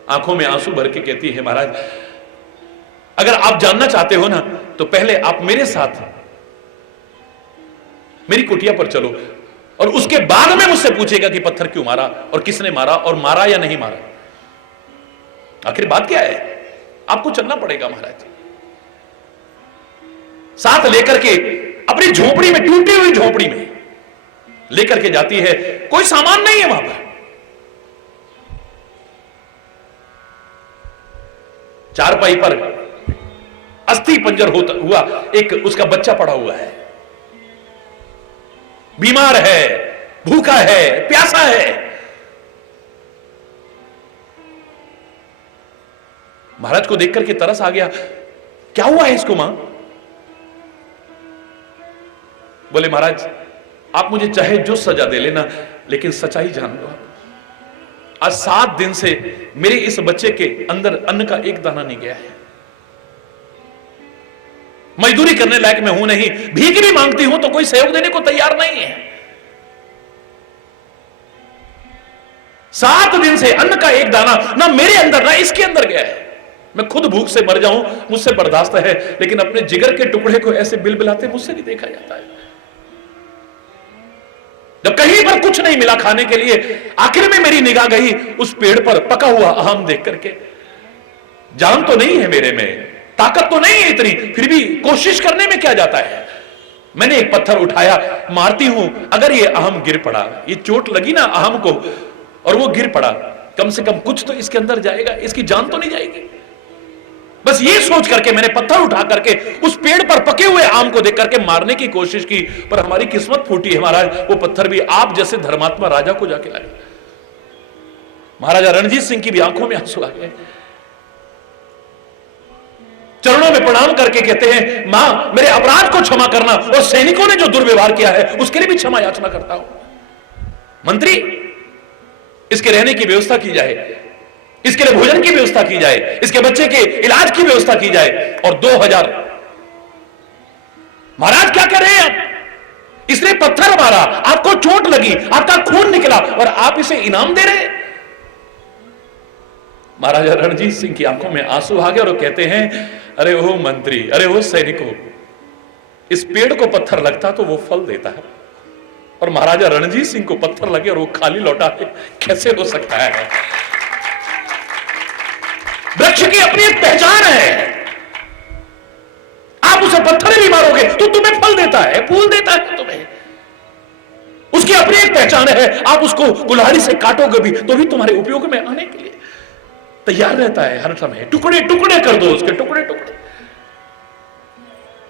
आंखों में आंसू भर के कहती है महाराज अगर आप जानना चाहते हो ना तो पहले आप मेरे साथ मेरी कुटिया पर चलो और उसके बाद में मुझसे पूछेगा कि पत्थर क्यों मारा और किसने मारा और मारा या नहीं मारा। आखिर बात क्या है? आपको चलना पड़ेगा महाराज। साथ लेकर के अपनी झोपड़ी में, टूटी हुई झोपड़ी में लेकर के जाती है, कोई सामान नहीं है वहां पर। चारपाई पर अस्थि पंजर होता हुआ एक उसका बच्चा पड़ा हुआ है, बीमार है, भूखा है, प्यासा है। महाराज को देख करके तरस आ गया, क्या हुआ है इसको मां? बोले महाराज आप मुझे चाहे जो सजा दे लेना, लेकिन सच्चाई जान लो आज 7 दिन से मेरे इस बच्चे के अंदर अन्न का एक दाना नहीं गया है। मजदूरी करने लायक मैं हूं नहीं, भीख भी मांगती हूं तो कोई सहयोग देने को तैयार नहीं है। 7 दिन से अन्न का एक दाना ना मेरे अंदर ना इसके अंदर गया है। मैं खुद भूख से मर जाऊं मुझसे बर्दाश्त है, लेकिन अपने जिगर के टुकड़े को ऐसे बिलबिलाते मुझसे नहीं देखा जाता है। जब कहीं पर कुछ नहीं मिला खाने के लिए, आखिर में मेरी निगाह गई उस पेड़ पर पका हुआ आम देख करके। जान तो नहीं है मेरे में, ताकत तो नहीं है इतनी, फिर भी कोशिश करने में क्या जाता है। मैंने एक पत्थर उठाया, मारती हूं, अगर ये आम गिर पड़ा, ये चोट लगी ना आम को और वो गिर पड़ा, कम से कम कुछ तो इसके अंदर जाएगा, इसकी जान तो नहीं जाएगी। बस ये सोच करके मैंने पत्थर उठा करके उस पेड़ पर पके हुए आम को देख करके मारने की कोशिश की, पर हमारी किस्मत फूटी है महाराज। वो पत्थर भी आप जैसे धर्मात्मा राजा को जाके लगे। महाराजा रणजीत सिंह की भी आंखों में आंसू आ गए, चरणों में प्रणाम करके कहते हैं, मां मेरे अपराध को क्षमा करना और सैनिकों ने जो दुर्व्यवहार किया है उसके लिए भी क्षमा याचना करता हूं। मंत्री, इसके रहने की व्यवस्था की जाए, इसके लिए भोजन की व्यवस्था की जाए, इसके बच्चे के इलाज की व्यवस्था की जाए। और 2000 महाराज क्या कर रहे हैं आप? इसने पत्थर मारा, आपको चोट लगी, आपका खून निकला और आप इसे इनाम दे रहे हैं। महाराजा रणजीत सिंह की आंखों में आंसू आ गए और वो कहते हैं, अरे वो मंत्री, अरे वो सैनिकों, इस पेड़ को पत्थर लगता तो वो फल देता है, और महाराजा रणजीत सिंह को पत्थर लगे और वो खाली लौटा है, कैसे हो सकता है? वृक्ष की अपनी एक पहचान है, आप उसे पत्थर भी मारोगे तो तुम्हें फल देता है, फूल देता है तुम्हें, उसकी अपनी एक पहचान है। आप उसको कुल्हाड़ी से काटोगे भी तो भी तुम्हारे उपयोग में आने के लिए तैयार रहता है हर समय। टुकड़े टुकड़े कर दो उसके, टुकड़े टुकड़े।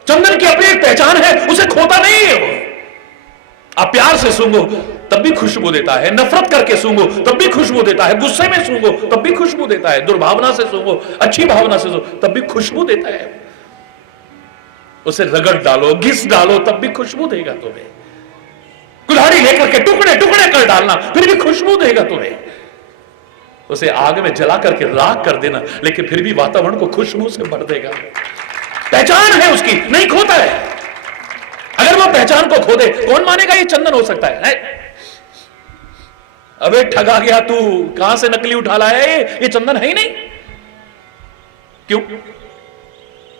चंदन की अपनी एक पहचान है, उसे खोता नहीं है वो। आप प्यार से सूंघो तब भी खुशबू देता है, नफरत करके सूंघो तब भी खुशबू देता है, गुस्से में सूंघो तब भी खुशबू देता है, दुर्भावना से सूंघो, अच्छी भावना से सूंघो तब भी खुशबू देता है। उसे रगड़ डालो, घिस डालो तब भी खुशबू देगा तुम्हें। कुल्हाड़ी लेकर के टुकड़े टुकड़े कर डालना फिर भी खुशबू देगा तुम्हें। उसे आग में जला करके राख कर देना, लेकिन फिर भी वातावरण को खुशबू से भर देगा। पहचान है उसकी, नहीं खोता है। अगर वो पहचान को खो दे, कौन मानेगा ये चंदन हो सकता है? अबे ठगा गया तू, कहां से नकली उठा लाया है, ये चंदन है ही नहीं। क्यों?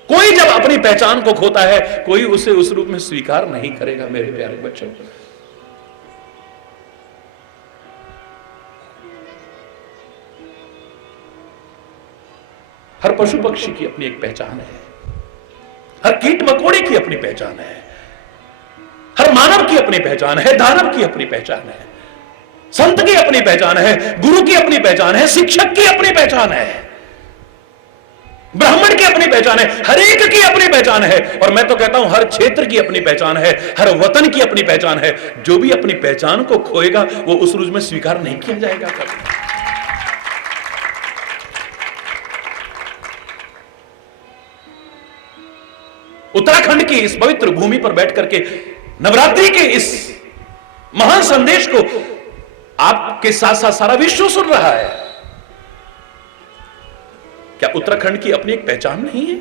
कोई जब अपनी पहचान को खोता है, कोई उसे उस रूप में स्वीकार नहीं करेगा। मेरे प्यारे बच्चों, हर पशु पक्षी की अपनी एक पहचान है, हर कीट मकोड़े की अपनी पहचान है, हर मानव की अपनी पहचान है, दानव की अपनी पहचान है, संत की अपनी पहचान है, गुरु की अपनी पहचान है, शिक्षक की अपनी पहचान है, ब्राह्मण की अपनी पहचान है, हर एक की अपनी पहचान है। और मैं तो कहता हूं हर क्षेत्र की अपनी पहचान है, हर वतन की अपनी पहचान है। जो भी अपनी पहचान को खोएगा वो उस रूप में स्वीकार नहीं किया जाएगा कभी। उत्तराखंड की इस पवित्र भूमि पर बैठ करके नवरात्रि के इस महान संदेश को आपके साथ साथ सारा विश्व सुन रहा है। क्या उत्तराखंड की अपनी एक पहचान नहीं है?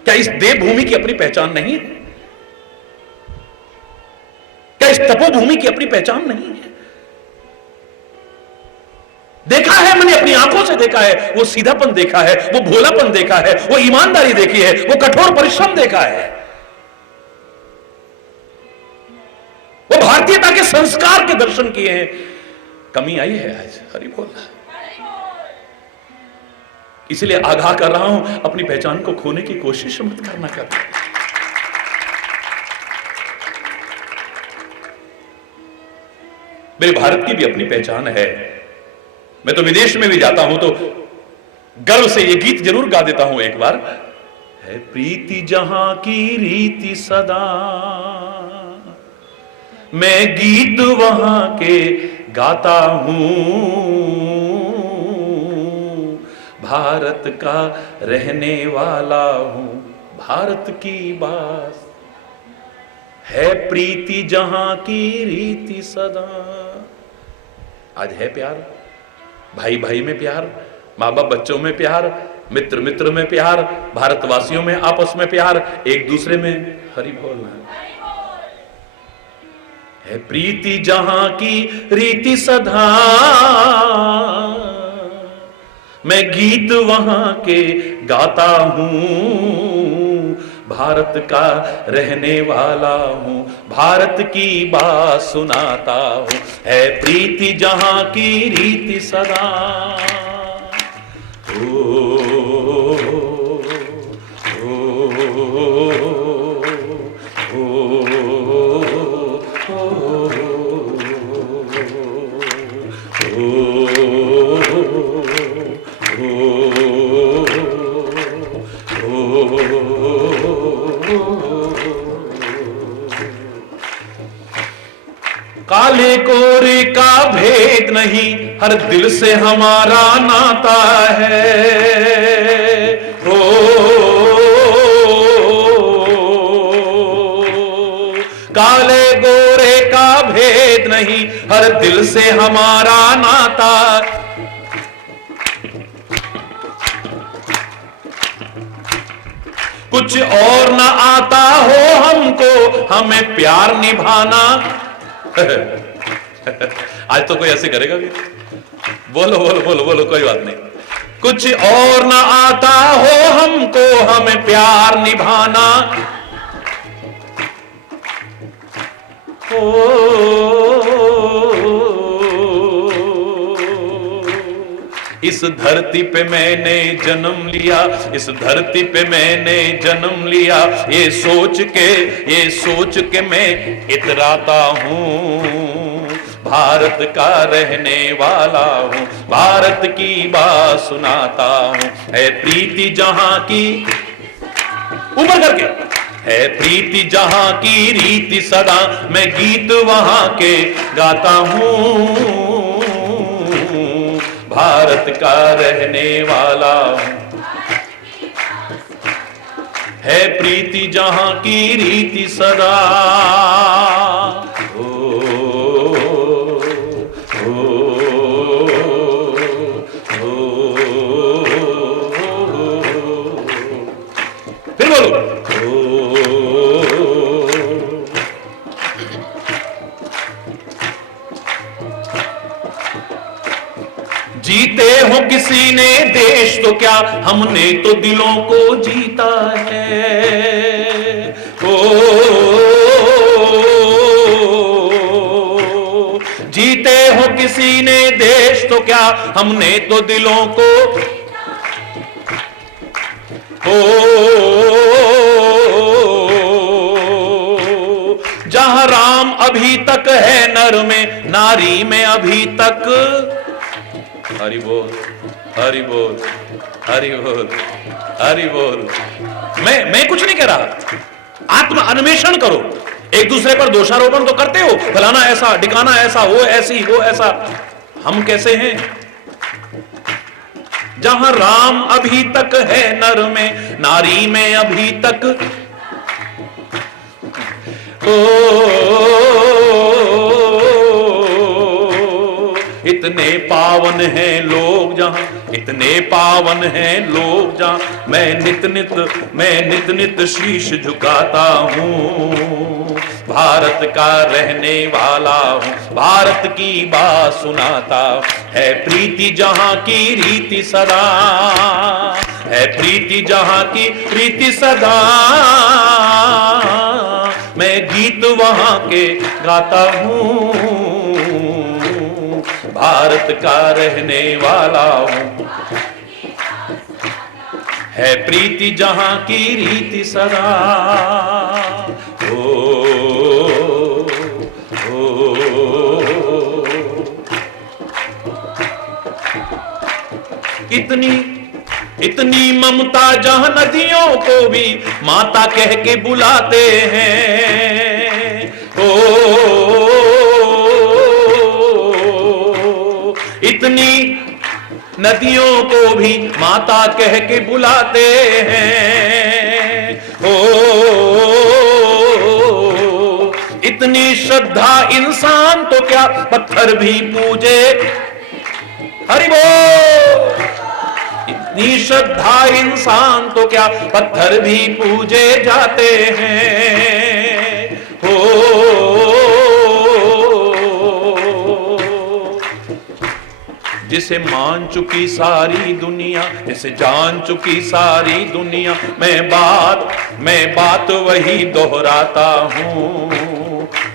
क्या इस देवभूमि की अपनी पहचान नहीं है? क्या इस तपोभूमि की अपनी पहचान नहीं है? देखा है मैंने, अपनी आंखों से देखा है, वो सीधापन देखा है, वो भोलापन देखा है, वो ईमानदारी देखी है, वो कठोर परिश्रम देखा है, वो भारतीयता के संस्कार के दर्शन किए हैं। कमी आई है आज, हरि बोल। इसलिए आगाह कर रहा हूं, अपनी पहचान को खोने की कोशिश मत करना कभी। मेरे भारत की भी अपनी पहचान है। मैं तो विदेश में भी जाता हूं तो गर्व से ये गीत जरूर गा देता हूं एक बार। है प्रीति जहां की रीति सदा, मैं गीत वहां के गाता हूं। भारत का रहने वाला हूं, भारत की बात है प्रीति जहां की रीति सदा। आज है प्यार, भाई भाई में प्यार, माँ बाप बच्चों में प्यार, मित्र मित्र में प्यार, भारतवासियों में आपस में प्यार, एक दूसरे में हरि बोल है। प्रीति जहां की रीति सदा, मैं गीत वहां के गाता हूं, भारत का रहने वाला हूं, भारत की बात सुनाता हूं। है प्रीति जहां की रीति सदा। काले गोरे का भेद नहीं, हर दिल से हमारा नाता है। ओ काले गोरे का भेद नहीं, हर दिल से हमारा नाता। कुछ और ना आता हो हमको, हमें प्यार निभाना। आज तो कोई ऐसे करेगा भी? बोलो बोलो बोलो बोलो, कोई बात नहीं। कुछ और ना आता हो हमको, हमें प्यार निभाना। इस धरती पे मैंने जन्म लिया, इस धरती पे मैंने जन्म लिया, ये सोच के मैं इतराता हूँ, भारत का रहने वाला हूँ, भारत की बात सुनाता हूँ। है प्रीति जहां की, ऊपर करके, है प्रीति जहां की रीति सदा, मैं गीत वहां के गाता हूँ, भारत का रहने वाला हूँ। है प्रीति जहां की रीति सदा। फिर बोलो। जीते हो किसी ने देश तो क्या, हमने तो दिलों को जीता है। जीते हो किसी ने देश तो क्या, हमने तो दिलों को। जहां राम अभी तक है नर में, नारी में अभी तक। हरि बोल हरि बोल हरि बोल हरि बोल। मैं कुछ नहीं कह रहा, आत्म अन्वेषण करो। एक दूसरे पर दोषारोपण तो करते हो, फलाना ऐसा, ठिकाना ऐसा, वो ऐसी, वो ऐसा। हम कैसे हैं? जहां राम अभी तक है नर में, नारी में अभी तक। इतने पावन हैं लोग जहां, इतने पावन हैं लोग जहां, मैं नित नित शीश झुकाता हूं, भारत का रहने वाला हूं, भारत की बात सुनाता। है प्रीति जहां की रीति सदा, है प्रीति जहां की रीति सदा, मैं गीत वहां के गाता हूं, भारत का रहने वाला हूं। है प्रीति जहां की रीति सदा। इतनी ममता जहां नदियों को भी माता कह के बुलाते हैं। इतनी नदियों को भी माता कह के बुलाते हैं। इतनी श्रद्धा इंसान तो क्या पत्थर भी पूजे। हरि बोल। निश्रद्धा इंसान तो क्या पत्थर भी पूजे जाते हैं। हो जिसे मान चुकी सारी दुनिया, जिसे जान चुकी सारी दुनिया, मैं बात वही दोहराता हूँ।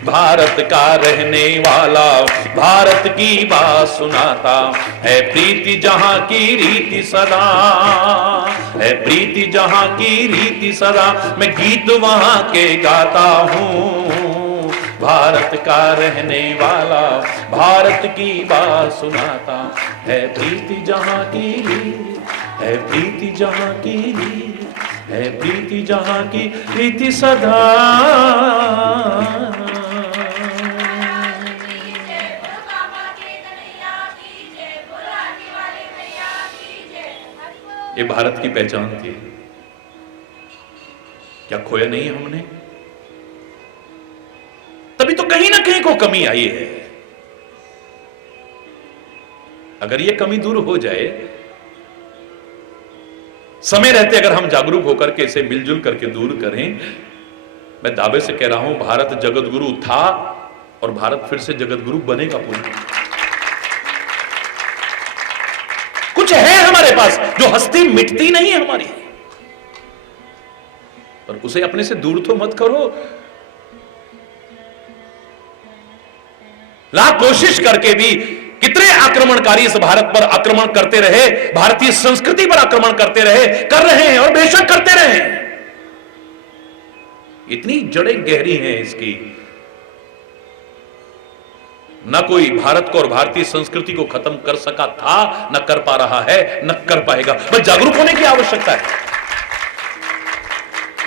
भारत का रहने वाला भारत की बात सुनाता है। प्रीति जहां की रीति सदा है, प्रीति जहां की रीति सदा, मैं गीत वहां के गाता हूँ। भारत का रहने वाला भारत की बात सुनाता है। प्रीति जहां की रीति है, प्रीति जहां की रीति है, प्रीति जहां की रीति सदा। ये भारत की पहचान थी। क्या खोया नहीं है हमने? तभी तो कहीं ना कहीं को कमी आई है। अगर ये कमी दूर हो जाए, समय रहते अगर हम जागरूक होकर के इसे मिलजुल करके दूर करें, मैं दावे से कह रहा हूं भारत जगत गुरु था और भारत फिर से जगत गुरु बनेगा। पूरा कुछ है हमारे पास जो हस्ती मिटती नहीं है हमारी, पर उसे अपने से दूर तो मत करो। लाख कोशिश करके भी कितने आक्रमणकारी इस भारत पर आक्रमण करते रहे, भारतीय संस्कृति पर आक्रमण करते रहे, कर रहे हैं और बेशक करते रहे। इतनी जड़ें गहरी हैं इसकी, न कोई भारत को और भारतीय संस्कृति को खत्म कर सका था, न कर पा रहा है, न कर पाएगा। बस जागरूक होने की आवश्यकता है।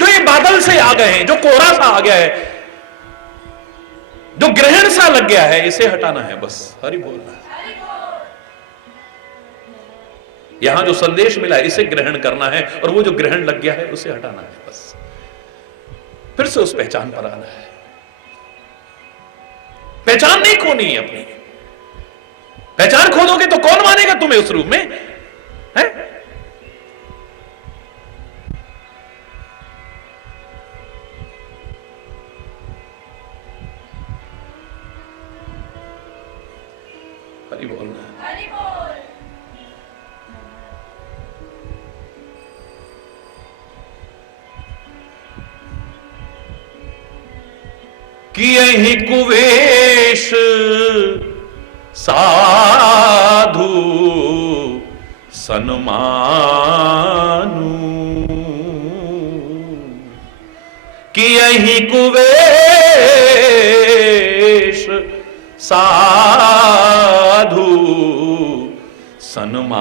जो ये बादल से आ गए हैं, जो कोहरा सा आ गया है, जो ग्रहण सा लग गया है, इसे हटाना है। बस हरि बोल रहा है। यहां जो संदेश मिला है इसे ग्रहण करना है, और वो जो ग्रहण लग गया है उसे हटाना है। बस फिर से उस पहचान पर आना है। पहचान नहीं खोनी है अपनी। पहचान खो दोगे तो कौन मानेगा तुम्हें उस रूप में, है? हरि बोल रहा है। हरि बोल। कि यही कुवेश साधु सन्मानु, कि यही कुवेश साधु सन्मानु,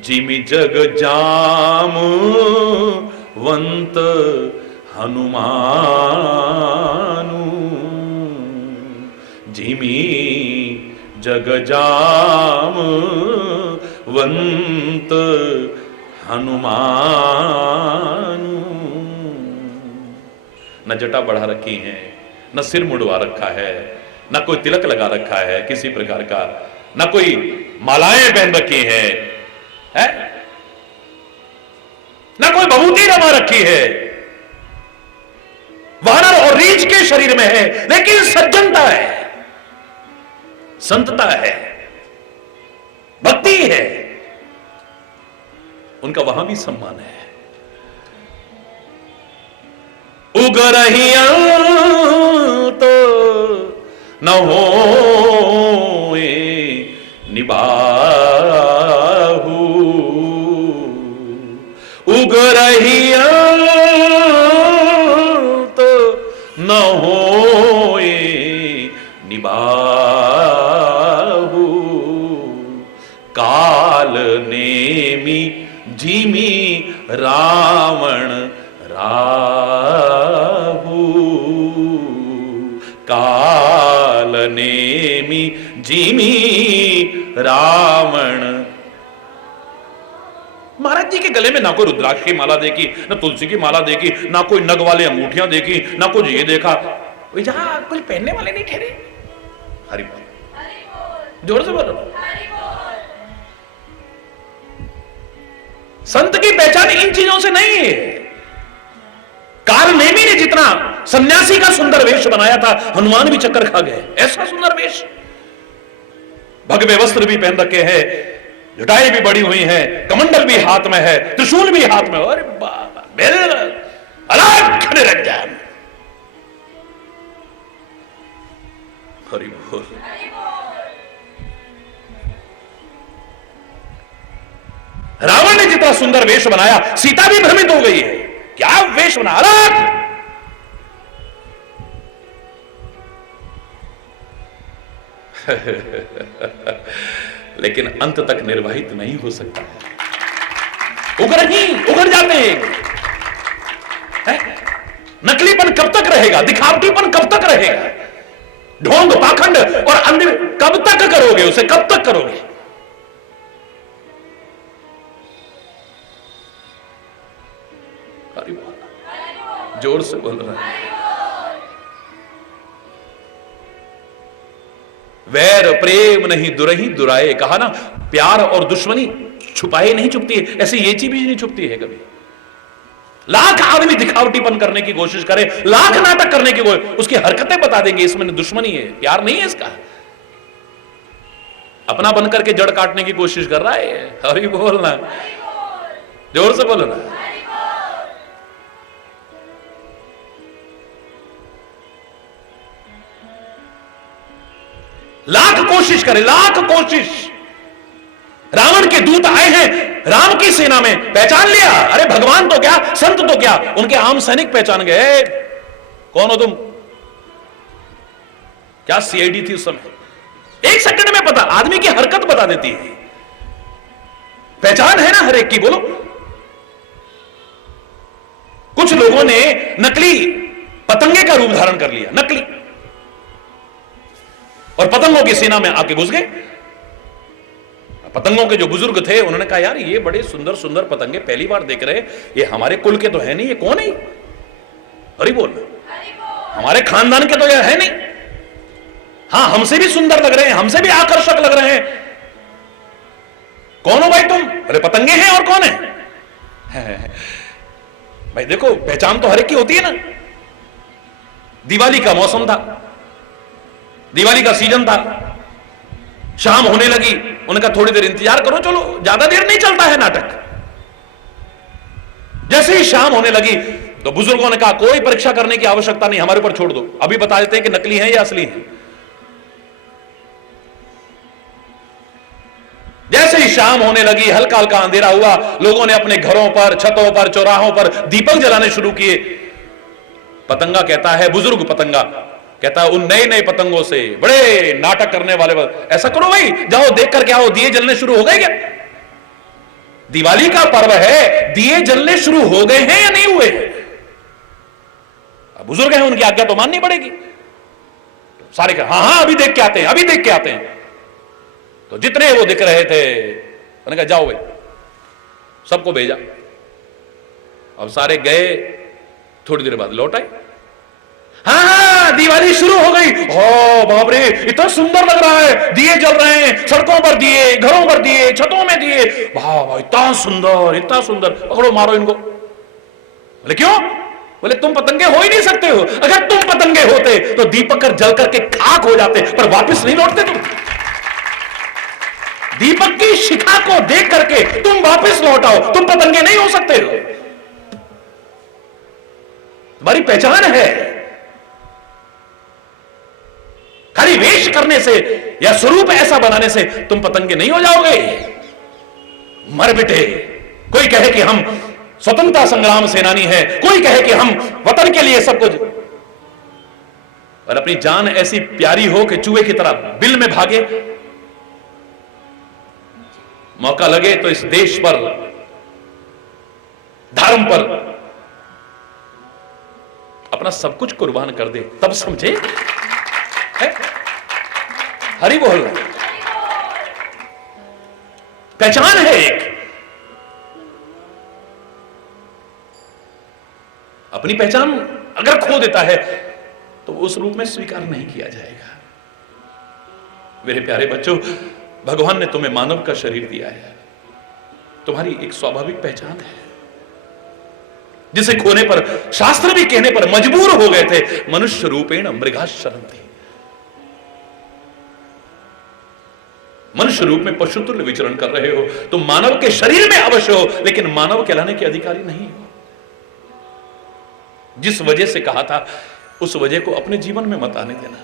जिमि जग जाम वंत हनुमानु, जिमि जग जाम वंत हनुमानु। न जटा बढ़ा रखी है, न सिर मुड़वा रखा है, न कोई तिलक लगा रखा है किसी प्रकार का, न कोई मालाएं पहन रखी हैं, है? न कोई भभूति रमा रखी है। वानर और रीछ के शरीर में है, लेकिन सज्जनता है, संतता है, भक्ति है, उनका वहां भी सम्मान है। उगरही तो न हो निबाहु, उगरही तो न हो निबाहु, काल नेमी जिमी रावण राहु, काल नेमी जिमी रावण। महाराज जी के गले में ना कोई रुद्राक्ष की माला देखी, ना तुलसी की माला देखी, ना कोई नग वाले अंगूठियां देखी, ना कुछ ये देखा। जहां कुछ पहनने वाले नहीं ठहरे। हरि बोल। जोर से बोलो। संत की पहचान इन चीजों से नहीं है। कारनेमी ने जितना सन्यासी का सुंदर वेश बनाया था, हनुमान भी चक्कर खा गए। ऐसा सुंदर वेश, भगवे वस्त्र भी पहन रखे हैं, जटाएं भी बड़ी हुई हैं, कमंडल भी हाथ में है, त्रिशूल भी हाथ में। अरे बाबा, अलग निरंजन। हरि बोल। रावण ने जितना सुंदर वेश बनाया, सीता भी भ्रमित हो गई है। क्या वेश बना, अलग। लेकिन अंत तक निर्वाहित नहीं हो सकता है। उगड़ जाते हैं। नकलीपन कब तक रहेगा, दिखावटीपन कब तक रहेगा, ढोंग पाखंड और अंधे कब तक करोगे, उसे कब तक करोगे। जोर से बोल रहा है। वैर प्रेम नहीं दुरही दुराए, कहा ना, प्यार और दुश्मनी छुपाए नहीं छुपती है, ऐसे ये चीज भी नहीं छुपती है कभी। लाख आदमी दिखावटीपन करने की कोशिश करे, लाख नाटक करने की कोशिश, उसकी हरकतें बता देंगे इसमें दुश्मनी है, प्यार नहीं है इसका। अपना बनकर के जड़ काटने की कोशिश कर रहा है। हरि बोलना, जोर से बोलो ना। लाख कोशिश करे, लाख कोशिश। रावण के दूत आए हैं राम की सेना में, पहचान लिया। अरे भगवान तो क्या, संत तो क्या, उनके आम सैनिक पहचान गए। कौन हो तुम? क्या सीआईडी थी उस समय? एक सेकंड में पता, आदमी की हरकत बता देती है। पहचान है ना हर एक की, बोलो। कुछ लोगों ने नकली पतंगे का रूप धारण कर लिया, नकली, और पतंगों की सेना में आके घुस गए। पतंगों के जो बुजुर्ग थे उन्होंने कहा, यार ये बड़े सुंदर सुंदर पतंगे पहली बार देख रहे, ये हमारे कुल के तो है नहीं, ये कौन है? हरि बोल। हमारे खानदान के तो ये है नहीं। हाँ, हमसे भी सुंदर लग रहे हैं, हमसे भी आकर्षक लग रहे हैं। कौन हो भाई तुम? अरे पतंगे हैं, और कौन है? भाई देखो, पहचान तो हर एक की होती है ना। दिवाली का मौसम था, दिवाली का सीजन था, शाम होने लगी। उन्होंने कहा थोड़ी देर इंतजार करो, चलो, ज्यादा देर नहीं चलता है नाटक। जैसे ही शाम होने लगी तो बुजुर्गों ने कहा, कोई परीक्षा करने की आवश्यकता नहीं, हमारे ऊपर छोड़ दो, अभी बता देते हैं कि नकली है या असली है। जैसे ही शाम होने लगी, हल्का हल्का अंधेरा हुआ, लोगों ने अपने घरों पर, छतों पर, चौराहों पर दीपक जलाने शुरू किए। पतंगा कहता है, बुजुर्ग पतंगा कहता है, उन नए नए पतंगों से बड़े नाटक करने वाले, ऐसा करो भाई, जाओ देख करके आओ, दिए जलने शुरू हो गए क्या? दिवाली का पर्व है, दिए जलने शुरू हो गए हैं या नहीं हुए? बुजुर्ग हैं, उनकी आज्ञा तो माननी पड़ेगी। सारे कहा, हाँ हाँ, अभी देख के आते हैं, अभी देख के आते हैं। तो जितने वो दिख रहे थे, उन्होंने कहा जाओ भाई, सबको भेजा। अब सारे गए, थोड़ी देर बाद लौट आए। हाँ हाँ, दिवाली शुरू हो गई। ओ बाप रे, इतना सुंदर लग रहा है, दिए जल रहे हैं, सड़कों पर दिए, घरों पर दिए, छतों में दिए। वाह, इतना सुंदर, इतना सुंदर। पकड़ो, मारो इनको। बोले क्यों? बोले तुम पतंगे हो ही नहीं सकते हो। अगर तुम पतंगे होते तो दीपक कर जल करके खाक हो जाते, पर वापस नहीं लौटते तुम। दीपक की शिखा को देख करके तुम वापस लौट आओ, तुम पतंगे नहीं हो सकते हो। तुम्हारी पहचान है। खाली वेश करने से या स्वरूप ऐसा बनाने से तुम पतंगे नहीं हो जाओगे। मर बेटे, कोई कहे कि हम स्वतंत्रता संग्राम सेनानी है, कोई कहे कि हम वतन के लिए सब कुछ, और अपनी जान ऐसी प्यारी हो कि चूहे की तरह बिल में भागे। मौका लगे तो इस देश पर, धर्म पर अपना सब कुछ कुर्बान कर दे, तब समझे। हरि बोल। पहचान है एक, अपनी पहचान अगर खो देता है तो उस रूप में स्वीकार नहीं किया जाएगा। मेरे प्यारे बच्चों, भगवान ने तुम्हें मानव का शरीर दिया है, तुम्हारी एक स्वाभाविक पहचान है जिसे खोने पर शास्त्र भी कहने पर मजबूर हो गए थे, मनुष्य रूपेण मृगाशरण थी। मनुष्य रूप में पशु तुल्य विचरण कर रहे हो, तुम मानव के शरीर में अवश्य हो, लेकिन मानव कहलाने के अधिकारी नहीं हो। जिस वजह से कहा था उस वजह को अपने जीवन में मत आने देना।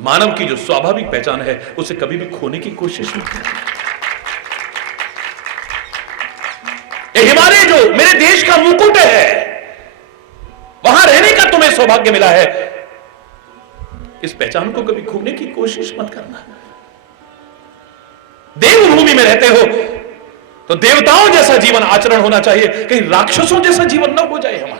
मानव की जो स्वाभाविक पहचान है उसे कभी भी खोने की कोशिश नहीं करना। हिमालय जो मेरे देश का मुकुट है, वहां रहने का तुम्हें सौभाग्य मिला है, इस पहचान को कभी खोने की कोशिश मत करना। देवभूमि में रहते हो तो देवताओं जैसा जीवन आचरण होना चाहिए, कहीं राक्षसों जैसा जीवन ना हो जाए हमारा।